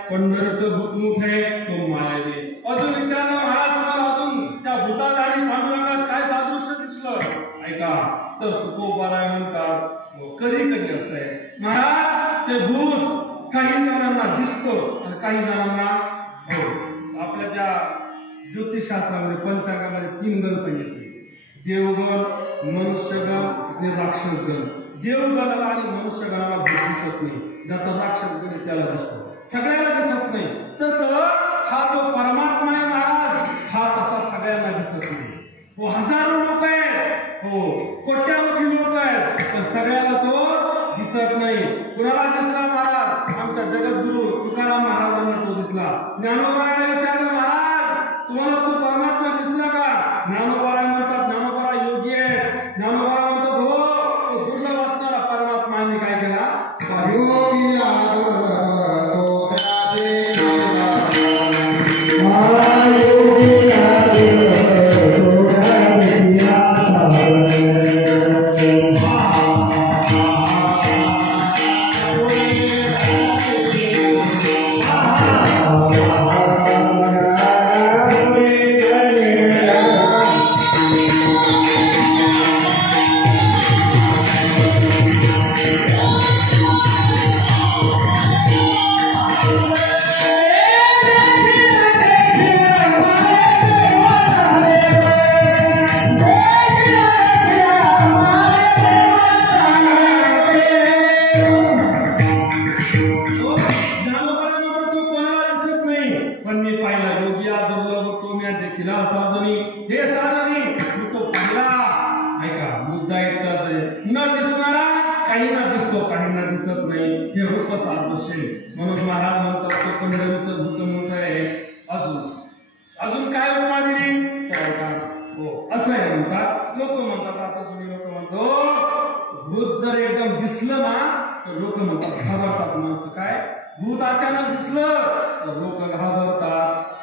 पंढरीचं भूत मोठं आहे तो मायावी. अजून विचारलं महाराज तुम्हाला अजून त्या भूतात आणि पांडुरंगात काय सादृश्य दिसलं ऐका तर तुकोबाराय म्हणतात कधी कधी असं आहे महाराज ते भूत काही जणांना दिसतं आणि काही जणांना हो आपल्या त्या ज्योतिषशास्त्रामध्ये पंचांगामध्ये 3 गण सांगितले देवगण मनुष्यगण आणि राक्षसगण. देवगणाला आणि मनुष्यगणाला भूत दिसत नाही, ज्याचा राक्षसगण त्याला दिसतो, सगळ्याला दिसत नाही. तसं हा जो परमात्मा आहे महाराज हा तसा सगळ्यांना दिसत नाही. हो हजारो लोक आहेत, हो कोट्यावधी लोक आहेत, पण सगळ्याला तो दिसत नाही. कुणाला दिसला महाराज आमच्या जगद्गुरु तुकाराम महाराजांना तो दिसला. ज्ञानोबाला विचारलं महाराज तुम्हाला तो परमात्मा दिसला का? ज्ञानोबाला म्हणतात ज्ञानोबा योगी आहे. ज्ञानोबा म्हणतात हो तो दुर्लभ असणारा परमात्मा काय केला दिसत नाही हे रूप सादृश्य. म्हणून महाराज म्हणतात तो पंढरीचं भूत मोठं आहे. अजून काय उपमा दिली हो असं आहे म्हणतात लोक म्हणतात. आता तुम्ही लोक म्हणतो भूत जर एकदम दिसलं ना तर लोक म्हणतात घाबरतात माणसं. काय भूत अचानक दिसलं तर लोक घाबरतात.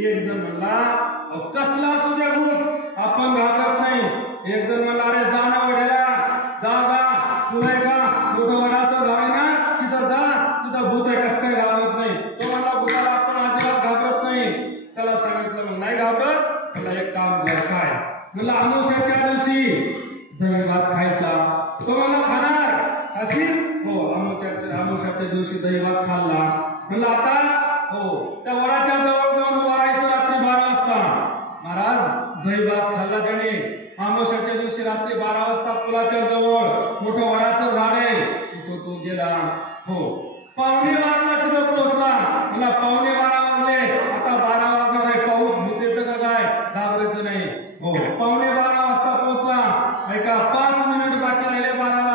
एक जण म्हणला कसला असू द्या भूत आपण घाबरत नाही. एक जण म्हणला अरे जा ना वड्याला जा तू नाही का मोठं वडाचं झाड आहे ना तिथं जा तिथं भूत आहे कसं काय घाबरत नाही. तो म्हणला भूताला आपण अजिबात घाबरत नाही. त्याला सांगितलं मग नाही घाबरत त्याला एक काम कर काय म्हणलं अमावस्याच्या दिवशी दही भात खायचा. तो म्हणला खाणार अशी हो अमावस्याच्या दिवशी दही भात खाल्ला. म्हणलं आता हो त्या वडाच्या जवळ जाऊन वरायचं रात्री 12 वाजता. महाराज दही भात खाल्ला त्याने. अमावस्याच्या दिवशी रात्री 12 वाजता पुलाच्या जवळ मोठं वडाचं झाड आहे तिथं तो गेला. हो 11:15 तिथं पोहोचला. मला 11:15 वाजले आता 12 वाजणार आहे. पाऊस भूत येतं का काय घाबरायचं नाही. हो 11:15 वाजता पोहोचला. ऐका 5 मिनिट बाकी राहिले 12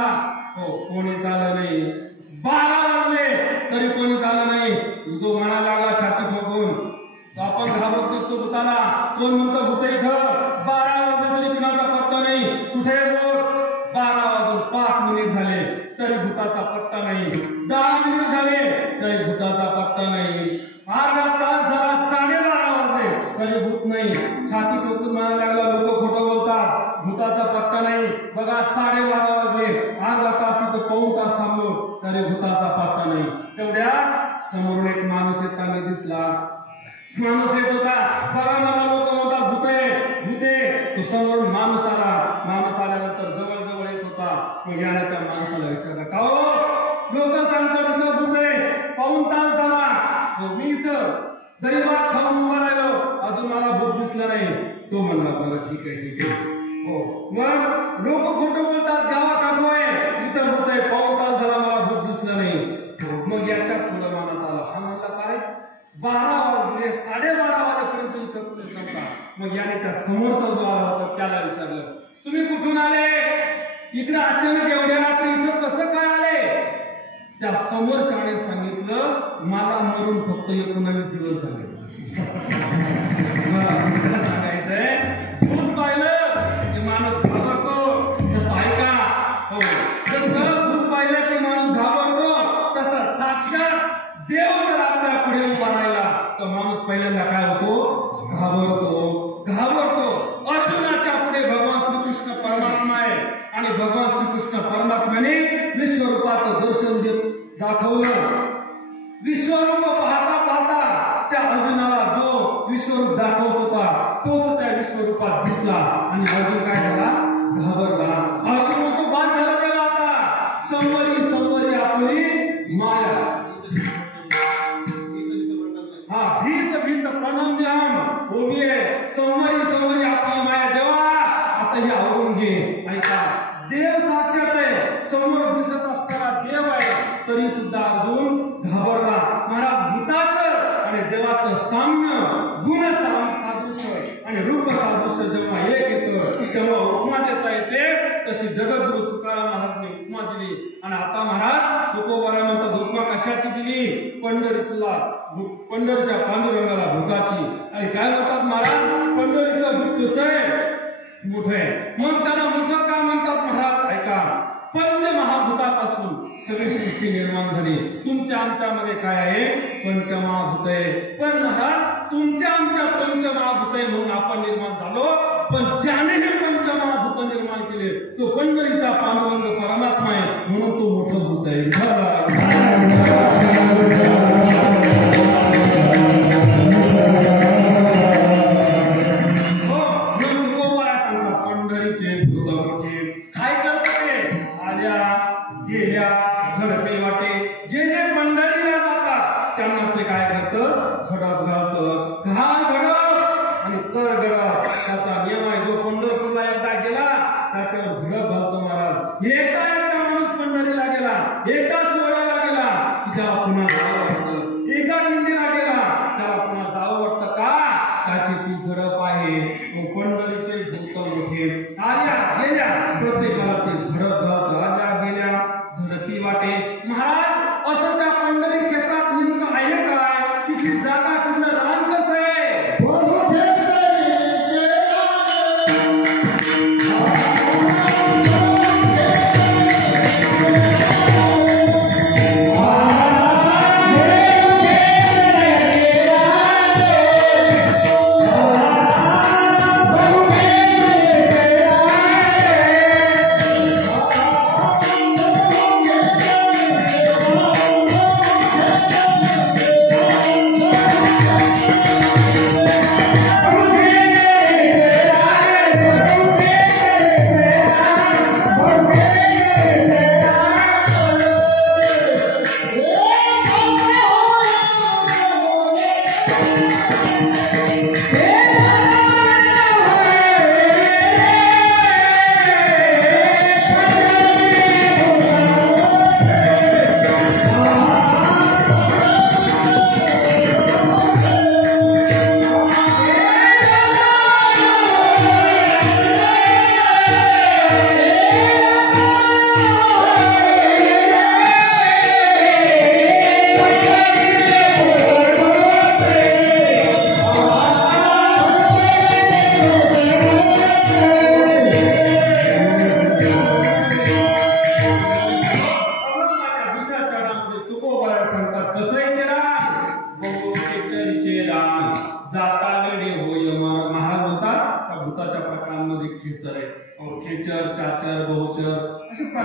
5 मिनिट झाले तरी भूताचा पत्ता नाही, 10 मिनिट झाले तरी भूताचा पत्ता नाही, अर्धा तास झाला 12:30 वाजले तरी भूत नाही. छाती ठोकून म्हणायला लागला लोक खोटं बोलतात, भूताचा पत्ता नाही. बघा 12:30 वाजले, अर्धा तास इथं पाऊण तास थांबलो तरी भूताचा पत्ता नाही. तेवढ्या समोरून एक माणूस येताना दिसला. माणूस येत होता. बघा मला लोक म्हणतात भूत आहे. तो समोरून माणूस आला. माणूस आल्यानंतर जवळ येत होता. मग याने त्या माणसाला विचारलं का हो लोक सांगतात इथं भूत आहे, पाऊण तास झाला मी इथं दैवात खाऊन उभा राहिलो, अजून मला भूत दिसलं नाही. तो म्हणला बरं ठीक आहे. हो मग लोक खोटं बोलतात, गावात आलोय इथं भूत आहे, पाऊण तास झाला मला भूत दिसलं नाही. मग याच्याच थोडं मनात आलं. हा म्हणला काय 12 वाजले, 12:30 वाजेपर्यंत इथं कुठे नव्हता. मग याने त्या समोरचा जो आला होता त्याला विचारलं तुम्ही कुठून आले, इकडे अचानक एवढ्या रात्री इथं कसं काय आले. त्या समोरच्याने सांगितलं मला मरून फक्त 19 दिवस झाले. मला सांगायचंय भूत पाहिलं की माणूस घाबरतो, तसं ऐका. हो जसं भूत पाहिलं की माणूस घाबरतो, तसं साक्षात देव जर आपल्या पुढे उभा राहिला तर माणूस पहिल्यांदा काय होतो, घाबरतो. अर्जुनाच्या पुढे भगवान श्रीकृष्ण परमात्मा आहे आणि भगवान श्रीकृष्ण परमात्म्याने विश्वरूपाचं दर्शन दाखवलं. विश्वरूप पाहता त्या अर्जुनाला जो विश्वरूप दाखवत होता तोच त्या विश्वरूपात दिसला आणि अर्जुन काय झाला, घाबरला. अर्जुन म्हणतो बाद झाला देवा, आता संवरी आपली माया. भीत प्रणम्यम उभी आहे. संवरी आपली माया देवा, आता हे आवरून घे. ऐका देव साक्षात आहे, समोर दिसत असताना देव आहे तरी सुद्धा अर्जुन घाबरला. महाराज भूताचं आणि देवाचं साम्य, गुण सादृश्य आणि रूप सादृश्य जेव्हा एक येतं तेव्हा उपमा देता येते. तशी जगद्गुरु तुकाराम महाराजांनी उपमा दिली. आणि आता महाराज तुकोबारा म्हणतात उपमा कशाची दिली, पंढरीच्या पांडुरंगाला भूताची. आणि काय म्हणतात महाराज, पंढरीचं भूत कसं आहे, मोठं आहे. मग त्याला मोठं का म्हणतात महाराज, ऐका पंचमहाभूतापासून सगळी सृष्टी निर्माण झाली. तुमच्या आमच्यामध्ये काय आहे, पंचमहाभूत आहे. पण महाराज तुमच्या आमच्या पंचमहाभूत आहे म्हणून आपण निर्माण झालो, पण ज्याने हे पंचमहाभूत निर्माण केले तो पंढरीचा पांडुरंग परमात्मा आहे म्हणून तो मोठं भूत आहे. पंढरीचे भूत मोठे काय करते, आल्या गेल्या झडपे वाटे. जे पंढरीला जातात त्यांना ते काय करतं, झडप घालतं. घाल झडप आणि कर गडप, त्याचा नियम आहे. जो पंढरपूरला एकदा गेला त्याच्यावर झडप घालतो महाराज. एकदा माणूस पंढरीला गेला, एकदा सोहळ्याला गेला की त्याला पुन्हा जावं वाटतं, एकदा दिंडीला गेला त्याला पुन्हा जावं वाटतं. का, त्याची ती झडप आहे. पंढरीचे भूत मोठे आल्या गेल्या, प्रत्येकाला ते झडप घालतं. आल्या गेल्या झडपी वाटे. महाराज असं त्या पंढरी क्षेत्रात नेमकं आहे काय, तिथली जागा कुठलं रान कसं आहे.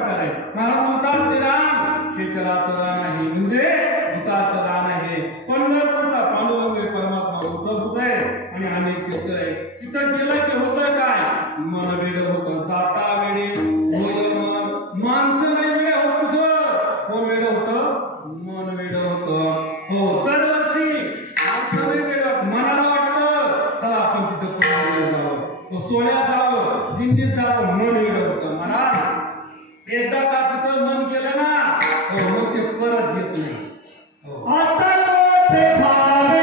प्रकार आहे. महाराज म्हणतात ते रान खेचराचं रान आहे, म्हणजे भूताचं रान आहे. पंढरपूरचा पांडुरंग परमात्मा भूत आहे आणि अनेक खेचर आहे. तिथं गेलं की होतं काय? मन वेड होतं, जाता वेडे होय मन. माणसं नाही वेडे होत, तुझं हो वेड होतं, मन वेड होतं. हो दरवर्षी माणसं नाही वेड होत, मनाला वाटतं चला आपण तिथं पुण्याला जावं, सोन्यात जावं, दिंडीत जावं, मन वेड होतं. महाराज एकदा का तिथं मन केलं ना, हो मग ते परत येत नाही. आता तो ते भावे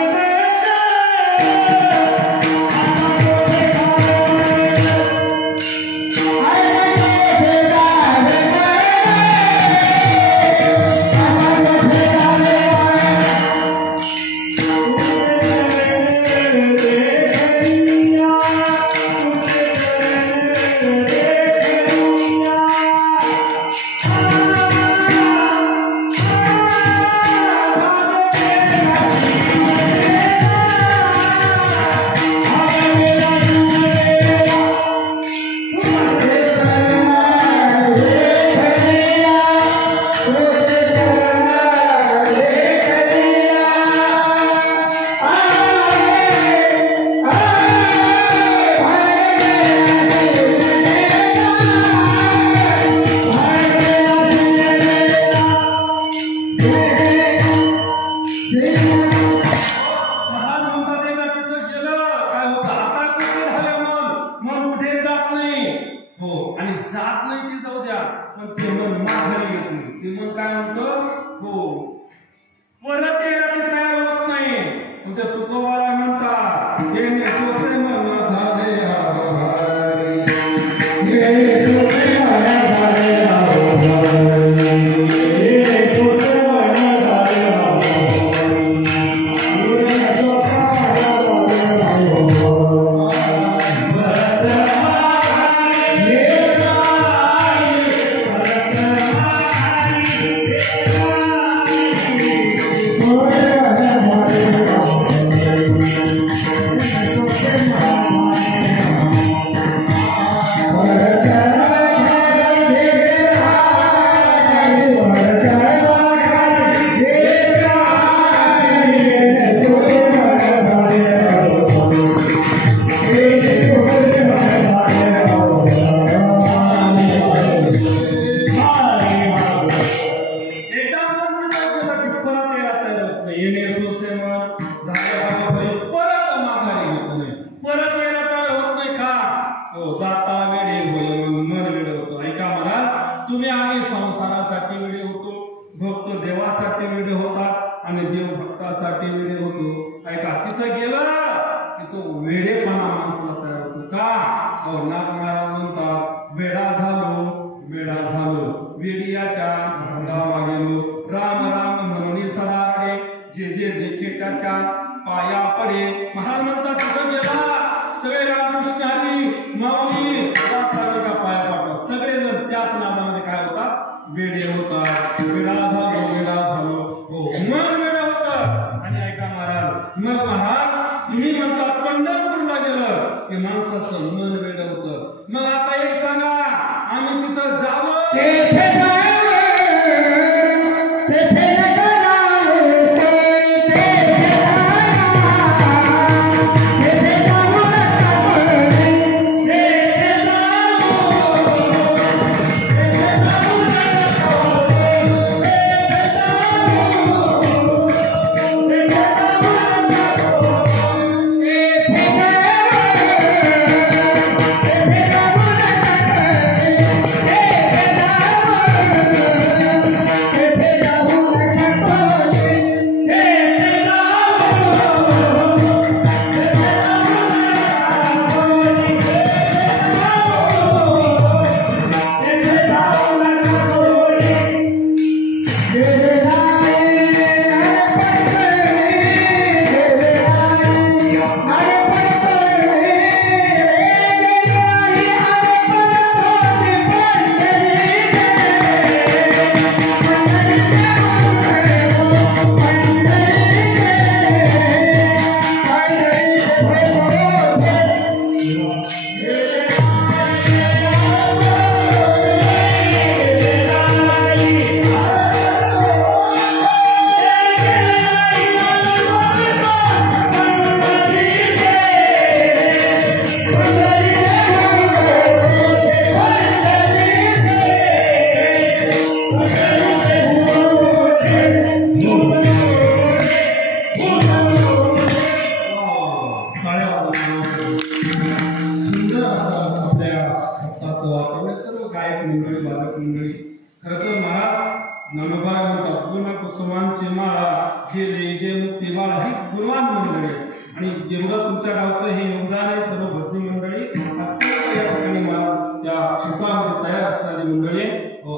तर महाराज ज्ञानोबा म्हणतात गुण कुसुमांची माळा गेले जे मुक्ती बाळा ही गुणवान मंडळी आहे. आणि जेवढं तुमच्या गावचं हे योगदान आहे सर्व भजनी मंडळी अत्यंत या ठिकाणी मला त्या क्षेत्रामध्ये तयार असणारी मंडळी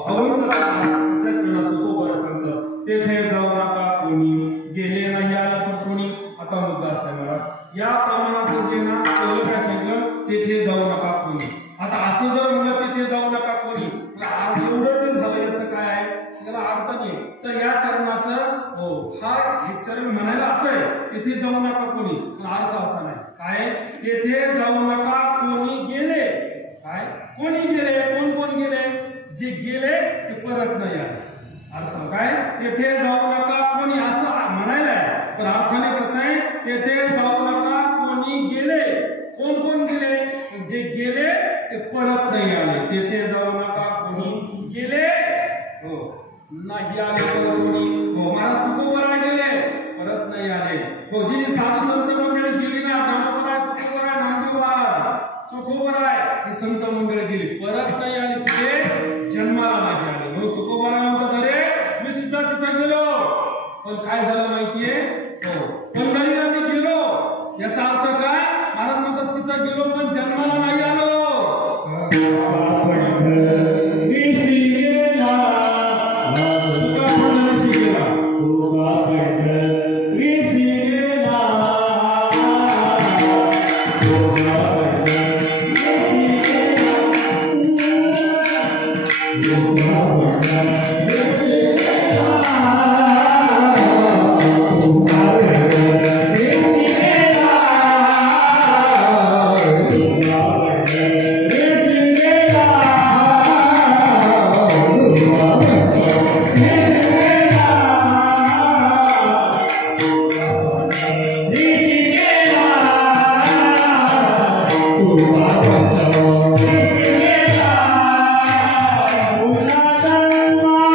अवैध सांगतं तेथे जाऊ नका कोणी गेले नाही आला तर कोणी. आता मुद्दा असा मला या प्रमाणात जे ना काय सांगितलं तेथे जाऊ नका कोणी. आता असं जर म्हणलं तिथे जाऊ नका कोणी एवढं जे झालं याचं काय आहे त्याला अर्थ नाही. तर या चरणाचं हा हे चरण म्हणायला असं आहे तिथे जाऊ नका कोणी अर्थ असा नाही काय तेथे जाऊ नका कोणी गेले. काय कोणी गेले कोण कोण गेले जे गेले ते परत नाही आले. अर्थ काय तेथे जाऊ नका कोणी असं म्हणायला आहे पण अर्थाने कसं आहे तेथे जाऊ नका कोणी गेले. कोण कोण गेले जे गेले ते परत नाही आले. तेथे जाऊ नका कोणी गेले नाही आले कोणी. महाराज तुकोबरा गेले परत नाही आले. जी साधू संत मंडळी गेली ना ज्ञानोबा तुकोबरा नामदेव तुकोबरा ही संत मंडळी गेली परत नाही आली कुठे जन्माला नाही आले. म्हणून तुकोबरा म्हणतात अरे मी सुद्धा तिथे गेलो पण काय झालं माहितीये पंढरीला मी गेलो याचा अर्थ काय महाराज म्हणतात तिथं गेलो पण जन्माला नाही आलो. Thank you.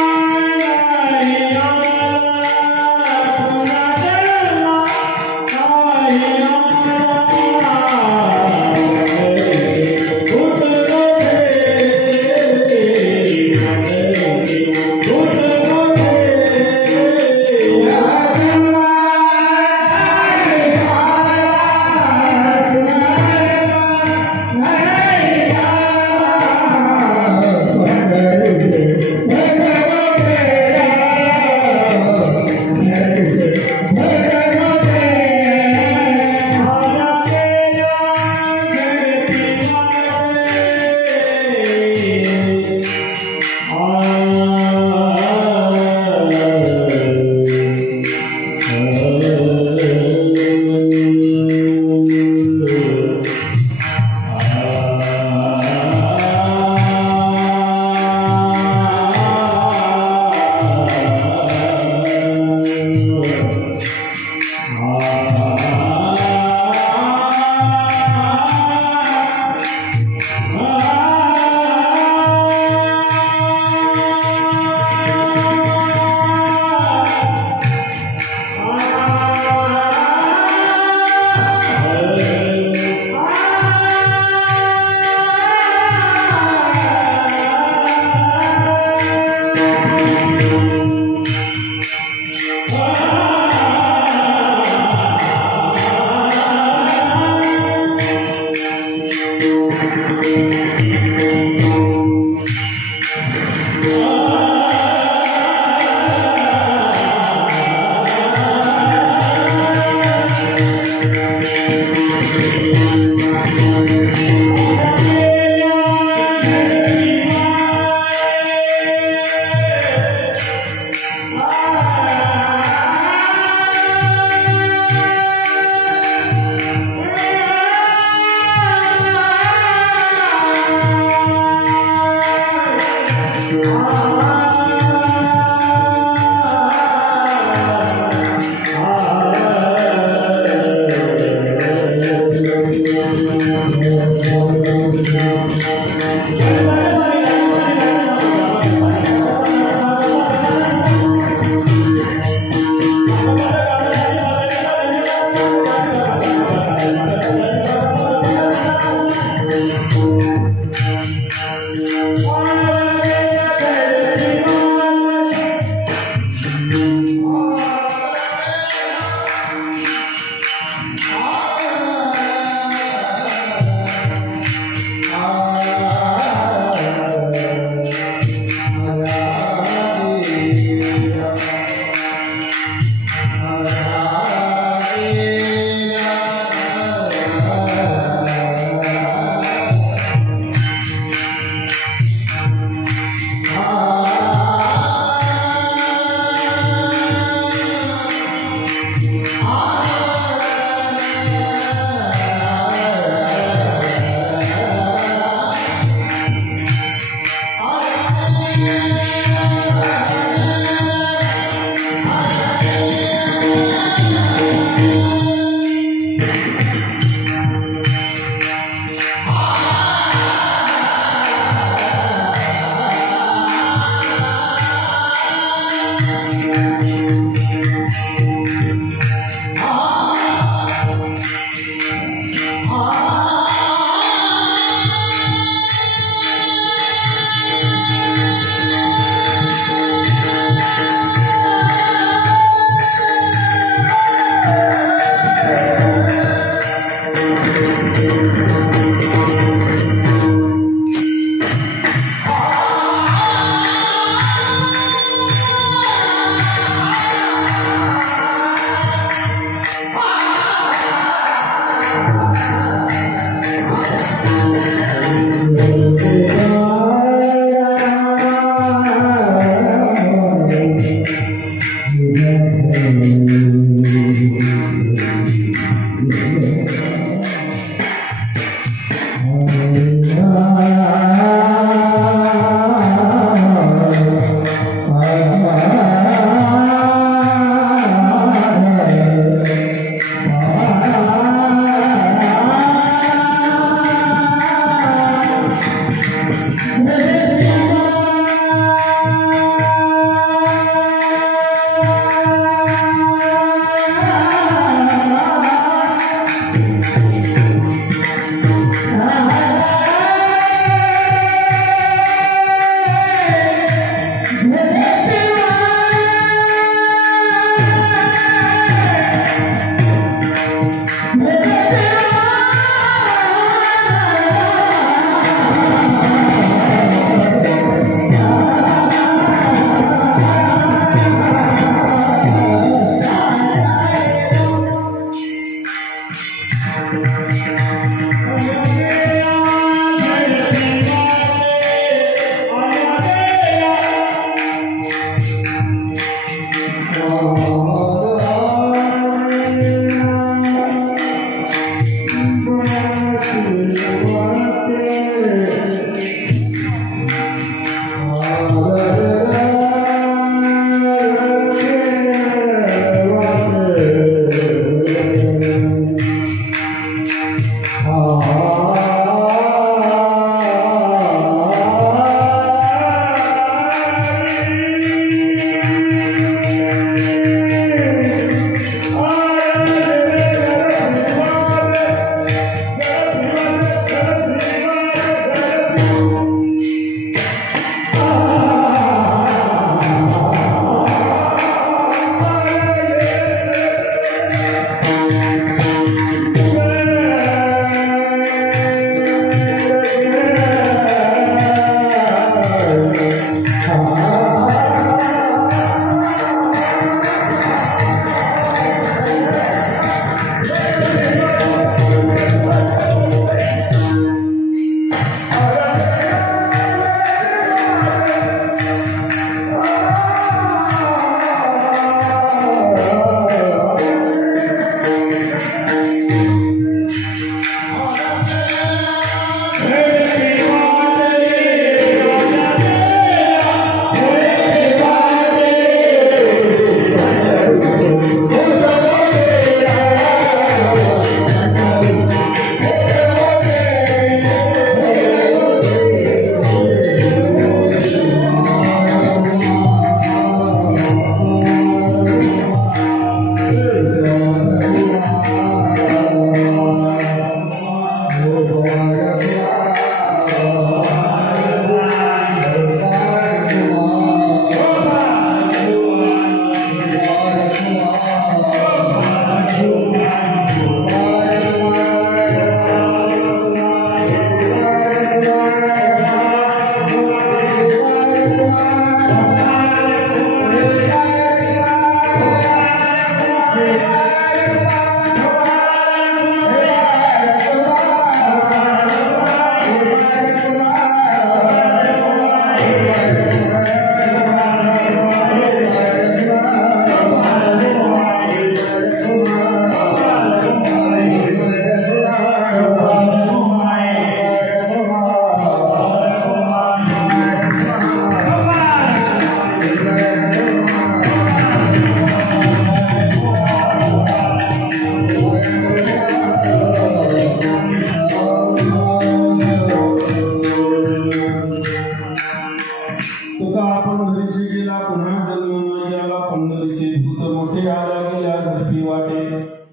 गेला पुन्हा जन्म न याला पंढरीचे भूत मोठे आल्या गेल्या झडपी वाटे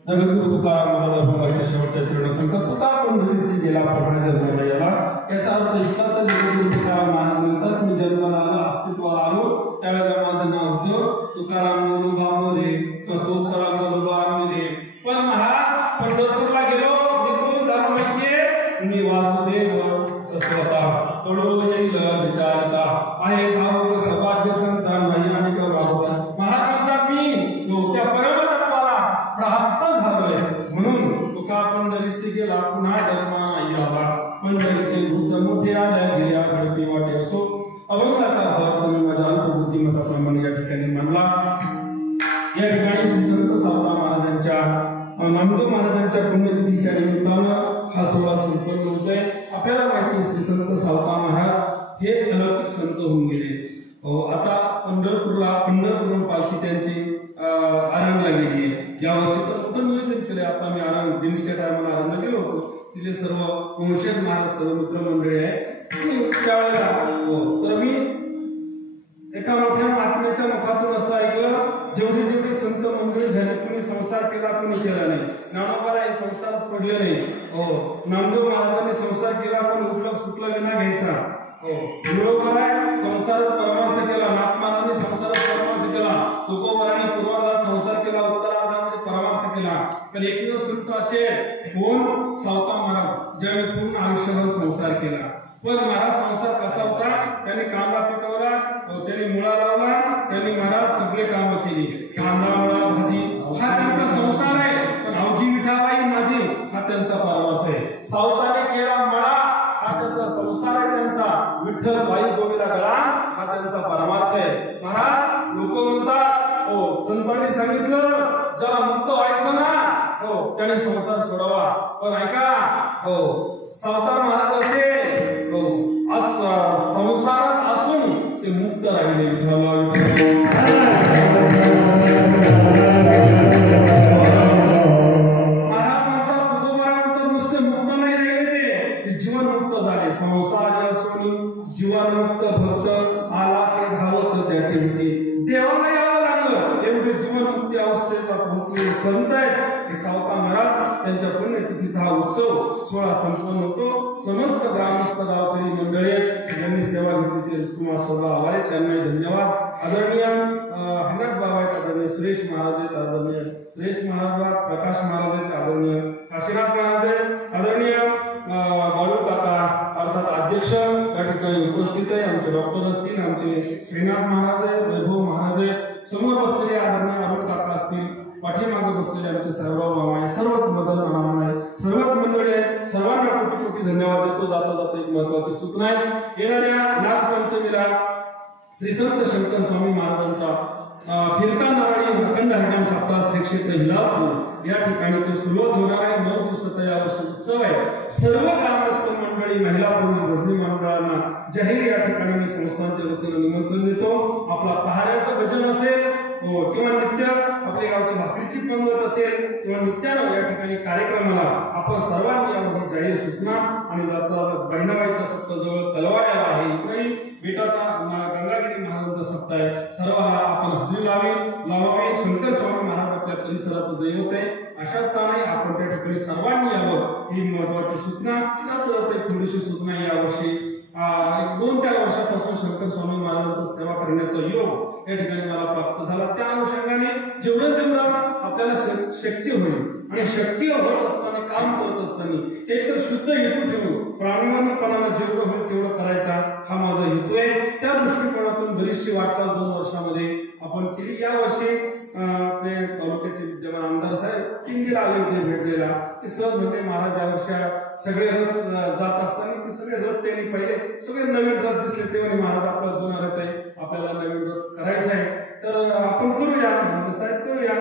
जगद्गुरु तुकाराम महाराज भगवानच्या शेवटच्या चरण संकल्प तुका पंढरीचे गेला पुन्हा जन्म न याला याचा अर्थ इतकाच जगद्गुरु तुकाराम महाराज म्हणतात मी जन्माला आलो अस्तित्वाला आलो त्यावेळेला माझं नाव होतं तुकाराम मनोभामध्ये तोतरा मनोभामध्ये पण महाराज पंढरपूरला गेलो निघून धर्मैक्य मी वासुदेव तत्वता तोडून येईल विचारता आहे भाव सौभाग्य संतान नाही आणि महाराज म्हणतात मी त्या परमतत्वाला प्राप्त झालोय म्हणून तुका पंढरीचे गेला पुन्हा धर्म याला पंढरीचे भूत मोठे आल्या गेल्या झडपी वाटे असो अभंगाचा भाव तुम्ही माझ्या अल्पबुद्धिमत्ताप्रमाणे या ठिकाणी मांडला या ठिकाणी श्री संत सावता महाराजांच्या नामदेव महाराजांच्या पुण्यतिथीच्या निमित्तानं हा सोहळा संपन्न होतोय आपल्याला माहिती श्री संत सावता महाराज हे अलौकिक संत होऊन गेले आता पंढरपूर पालखी त्यांची आरंगला गेली आहे यावर्षी तर कुठं नियोजन केलंय आता मी आरंग दिल्लीच्या टायमाला आरंगला गेलो होतो तिथे सर्व वंशज महाराज सर्व मित्रमंडळी आहे त्यावेळेला तर मी एका मोठ्या महात्म्याच्या मुखातून असं ऐकलं जेवढे जेवढे संत मंडळी झाले कोणी संसार केला कोणी केला नाही ज्ञानोबाला हे संसार पडले नाही नामदेव महाराजांनी संसार केला पण उठला सुटला विना घ्यायचा बरोबर आहे संसारात परमार्थ केला महात्मारांनी संसारात परमार्थ केला तुकोबारांनी पूर्वार्धात संसार केला उत्तरार्धामध्ये परमार्थ केला पण एकमेव संत असे कोण सावता महाराज ज्याने पूर्ण आयुष्यभर संसार केला पण महाराज संसार कसा होता त्यांनी कांदा पिकवला त्यांनी मुळा लावला त्यांनी महाराज सगळे कामं केली कांदा मुळा भाजी हा त्यांचा संसार आहे पण अवघी मिठाबाई माझी हा त्यांचा परमार्थ आहे सावताने केला मळा हा त्यांचा संसार आहे त्यांचा विठ्ठल बाई गोविंदा गळा हा त्यांचा परमार्थ आहे महाराज लोक म्हणतात संतांनी सांगितलं ज्याला मुक्त व्हायचं ना त्याने संसार सोडावा पण ऐका सावता महाराज असे संसारात असून ते मुक्त राहिले नुसते मुक्त नाही राहिले ते जीवनमुक्त झाले संसार असून जीवनमुक्त भक्त आला से धावत त्याचे होते देवाला यावं लागलं एवढे जीवनमुक्ती अवस्थेला पोहोचलेले संत आहेत सावता महाराज त्यांच्या पुण्यतिथीचा हा उत्सव सोहळा संपन्न होतो समस्त ग्रामस्थ गावकरी मंडळी ज्यांनी सेवा घेतली ते कुमार शोभा आवारे त्यांनाही धन्यवाद आदरणीय हनक बाबा आहेत आदरणीय सुरेश महाराज आहेत आदरणीय सुरेश महाराज प्रकाश महाराज आहेत आदरणीय काशीनाथ महाराज आहेत आदरणीय बाळू काका अर्थात अध्यक्ष या ठिकाणी उपस्थित आहे आमचे डॉक्टर असतील आमचे श्रीनाथ महाराज आहेत वैभव महाराज आहेत समोर बसलेले आदरणीय अरुण काका असतील पाठीमागे बसलेले आमचे साहेबराव मामा आहे सर्वच मदत मामा आहे सर्वच मंडळी आहेत सर्वांना कोटी कोटी धन्यवाद देतो जाता जाता एक महत्वाची सूचना आहे येणाऱ्या नागपंचमीला श्री संत शंकर स्वामी महाराजांचा फिरता नारळी अखंड हरिनाम सप्ताह श्री क्षेत्र हिलापूर या ठिकाणी तो सुरुवात होणार आहे 9 दिवसाचा यावर्षी उत्सव आहे सर्व ग्रामस्थ मंडळी महिला पुरुष भजनी मंडळांना जाहीर या ठिकाणी मी संस्थांच्या वतीने निमंत्रण देतो आपला पहाड्याचं भजन असेल किंवा नित्य आपल्या गावची भाकरीची पंगत असेल किंवा नित्यानं या ठिकाणी कार्यक्रमाला आपण सर्वांनी यामध्ये जाहीर सूचना आणि जाता बहिणाबाईचा सप्ताह जवळ तलवाड्याला आहे इकडेही बेटाचा गंगागिरी महाराजांचा सप्ताह आहे सर्वांना आपण हजेरी लावावी शंकर स्वामी महाराज आपल्या परिसराचं दैवत आहे अशा स्थानी आपण त्या ठिकाणी सर्वांनी यावं ही महत्वाची सूचना त्यात एक थोडीशी सूचना यावर्षी 2-4 वर्षापासून शंकर स्वामी महाराजांचा सेवा करण्याचा योग या ठिकाणी मला प्राप्त झाला त्या अनुषंगाने जेवढं आपल्याला शक्य होईल आणि शक्य होत असताना काम करत असताना एक तर शुद्ध हेतू ठेवून प्रामाणिकपणानं जेवढं होईल तेवढं करायचा हा माझा हेतू आहे त्या दृष्टिकोनातून बरीचशी वाटचाल 2 वर्षामध्ये आपण केली यावर्षी आपले तालुक्याचे विद्यमान आमदार साहेब चिंगीला आले होते भेट द्यायला ते सहज म्हणजे महाराज यावर्षी सगळे रथ जात असताना ते सगळे रथ त्यांनी पाहिले सगळे नवीन रथ दिसले तेव्हा महाराज आपला जुना रथ आहे आपल्याला नवीन रथ करायचा आहे तर आपण करूया साहेब करूया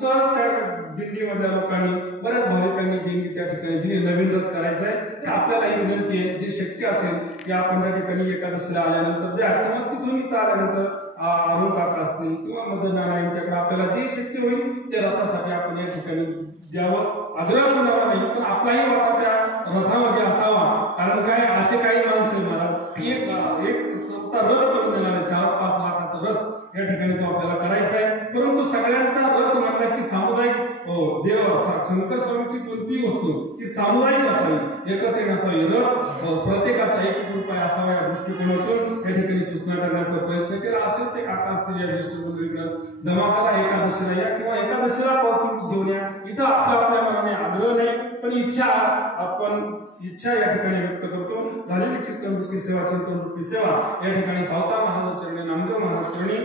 सहज त्या दिल्लीमधल्या लोकांनी बऱ्याच भाविकांनी दिल्ली त्या ठिकाणी दिली नवीन रथ करायचा आहे तर आपल्याला ही विनंती आहे जे शक्य असेल की आपण त्या ठिकाणी एकादशीला आल्यानंतर द्या किंवा तिथून इथं आल्यानंतर अरुण काका असतील किंवा मदन नाना यांच्याकडे आपल्याला जे शक्य होईल ते रथासाठी आपण या ठिकाणी द्यावं आग्रह करावा नाही पण आपलाही वाटा त्या रथामध्ये असावा कारण काय असे काही माणसं महाराज एक स्वतः रथ करून देणारे 4-5 लाखाचा रथ या ठिकाणी तो आपल्याला करायचा आहे. परंतु सगळ्यांचा रथ म्हणला की सामुदायिक देव शंकर स्वामीची कोणतीही वस्तू ही सामुदायिक असावी, एकत्रित नसावी. रथ प्रत्येकाचा एक उपाय असावा या दृष्टिकोनातून या ठिकाणी सूचना करण्याचा प्रयत्न केला असेल. ते काका असतील या ज्येष्ठ मंडळीकडे जमा करा, एकादशीला या किंवा एकादशीला पावती घेऊन या. इथं आपल्या मनाने आग्रह नाही, पण इच्छा या ठिकाणी व्यक्त करतो. झालेली कीर्तन रूपी सेवा, चिंतन रूपी सेवा या ठिकाणी सावता महाराज चरणी, नामदेव महाराज चरणी,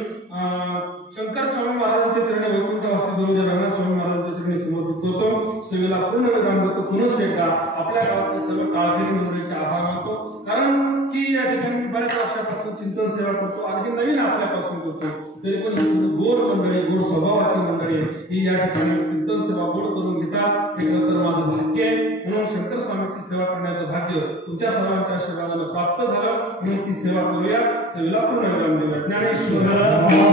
शंकर स्वामी महाराजांच्या चरणी, वैकुंठवासी गुरुजी रंगनाथ स्वामी महाराजांच्या चरणी समर्पित करतो. सेवेला पूर्ण विराम देतो. पुनश्च एकदा आपल्या गावातील सर्व काळकरी मंडळीचे आभार मानतो. कारण की या ठिकाणी बऱ्याच वर्षापासून चिंतन सेवा करतो, अगदी नवीन असल्यापासून करतो. तरी पण गोड मंडळी, गोड स्वभावाची मंडळी ही या ठिकाणी चिंतन सेवा गोड करून घेतात. हे खरं तर माझं भाग्य आहे. म्हणून शंकर स्वामीची सेवा करण्याचं भाग्य तुमच्या सर्वांच्या आशीर्वादाने प्राप्त झालं. म्हणून ती सेवा करूया. सेवेला पूर्ण विराम देऊया. ज्ञानेश्वर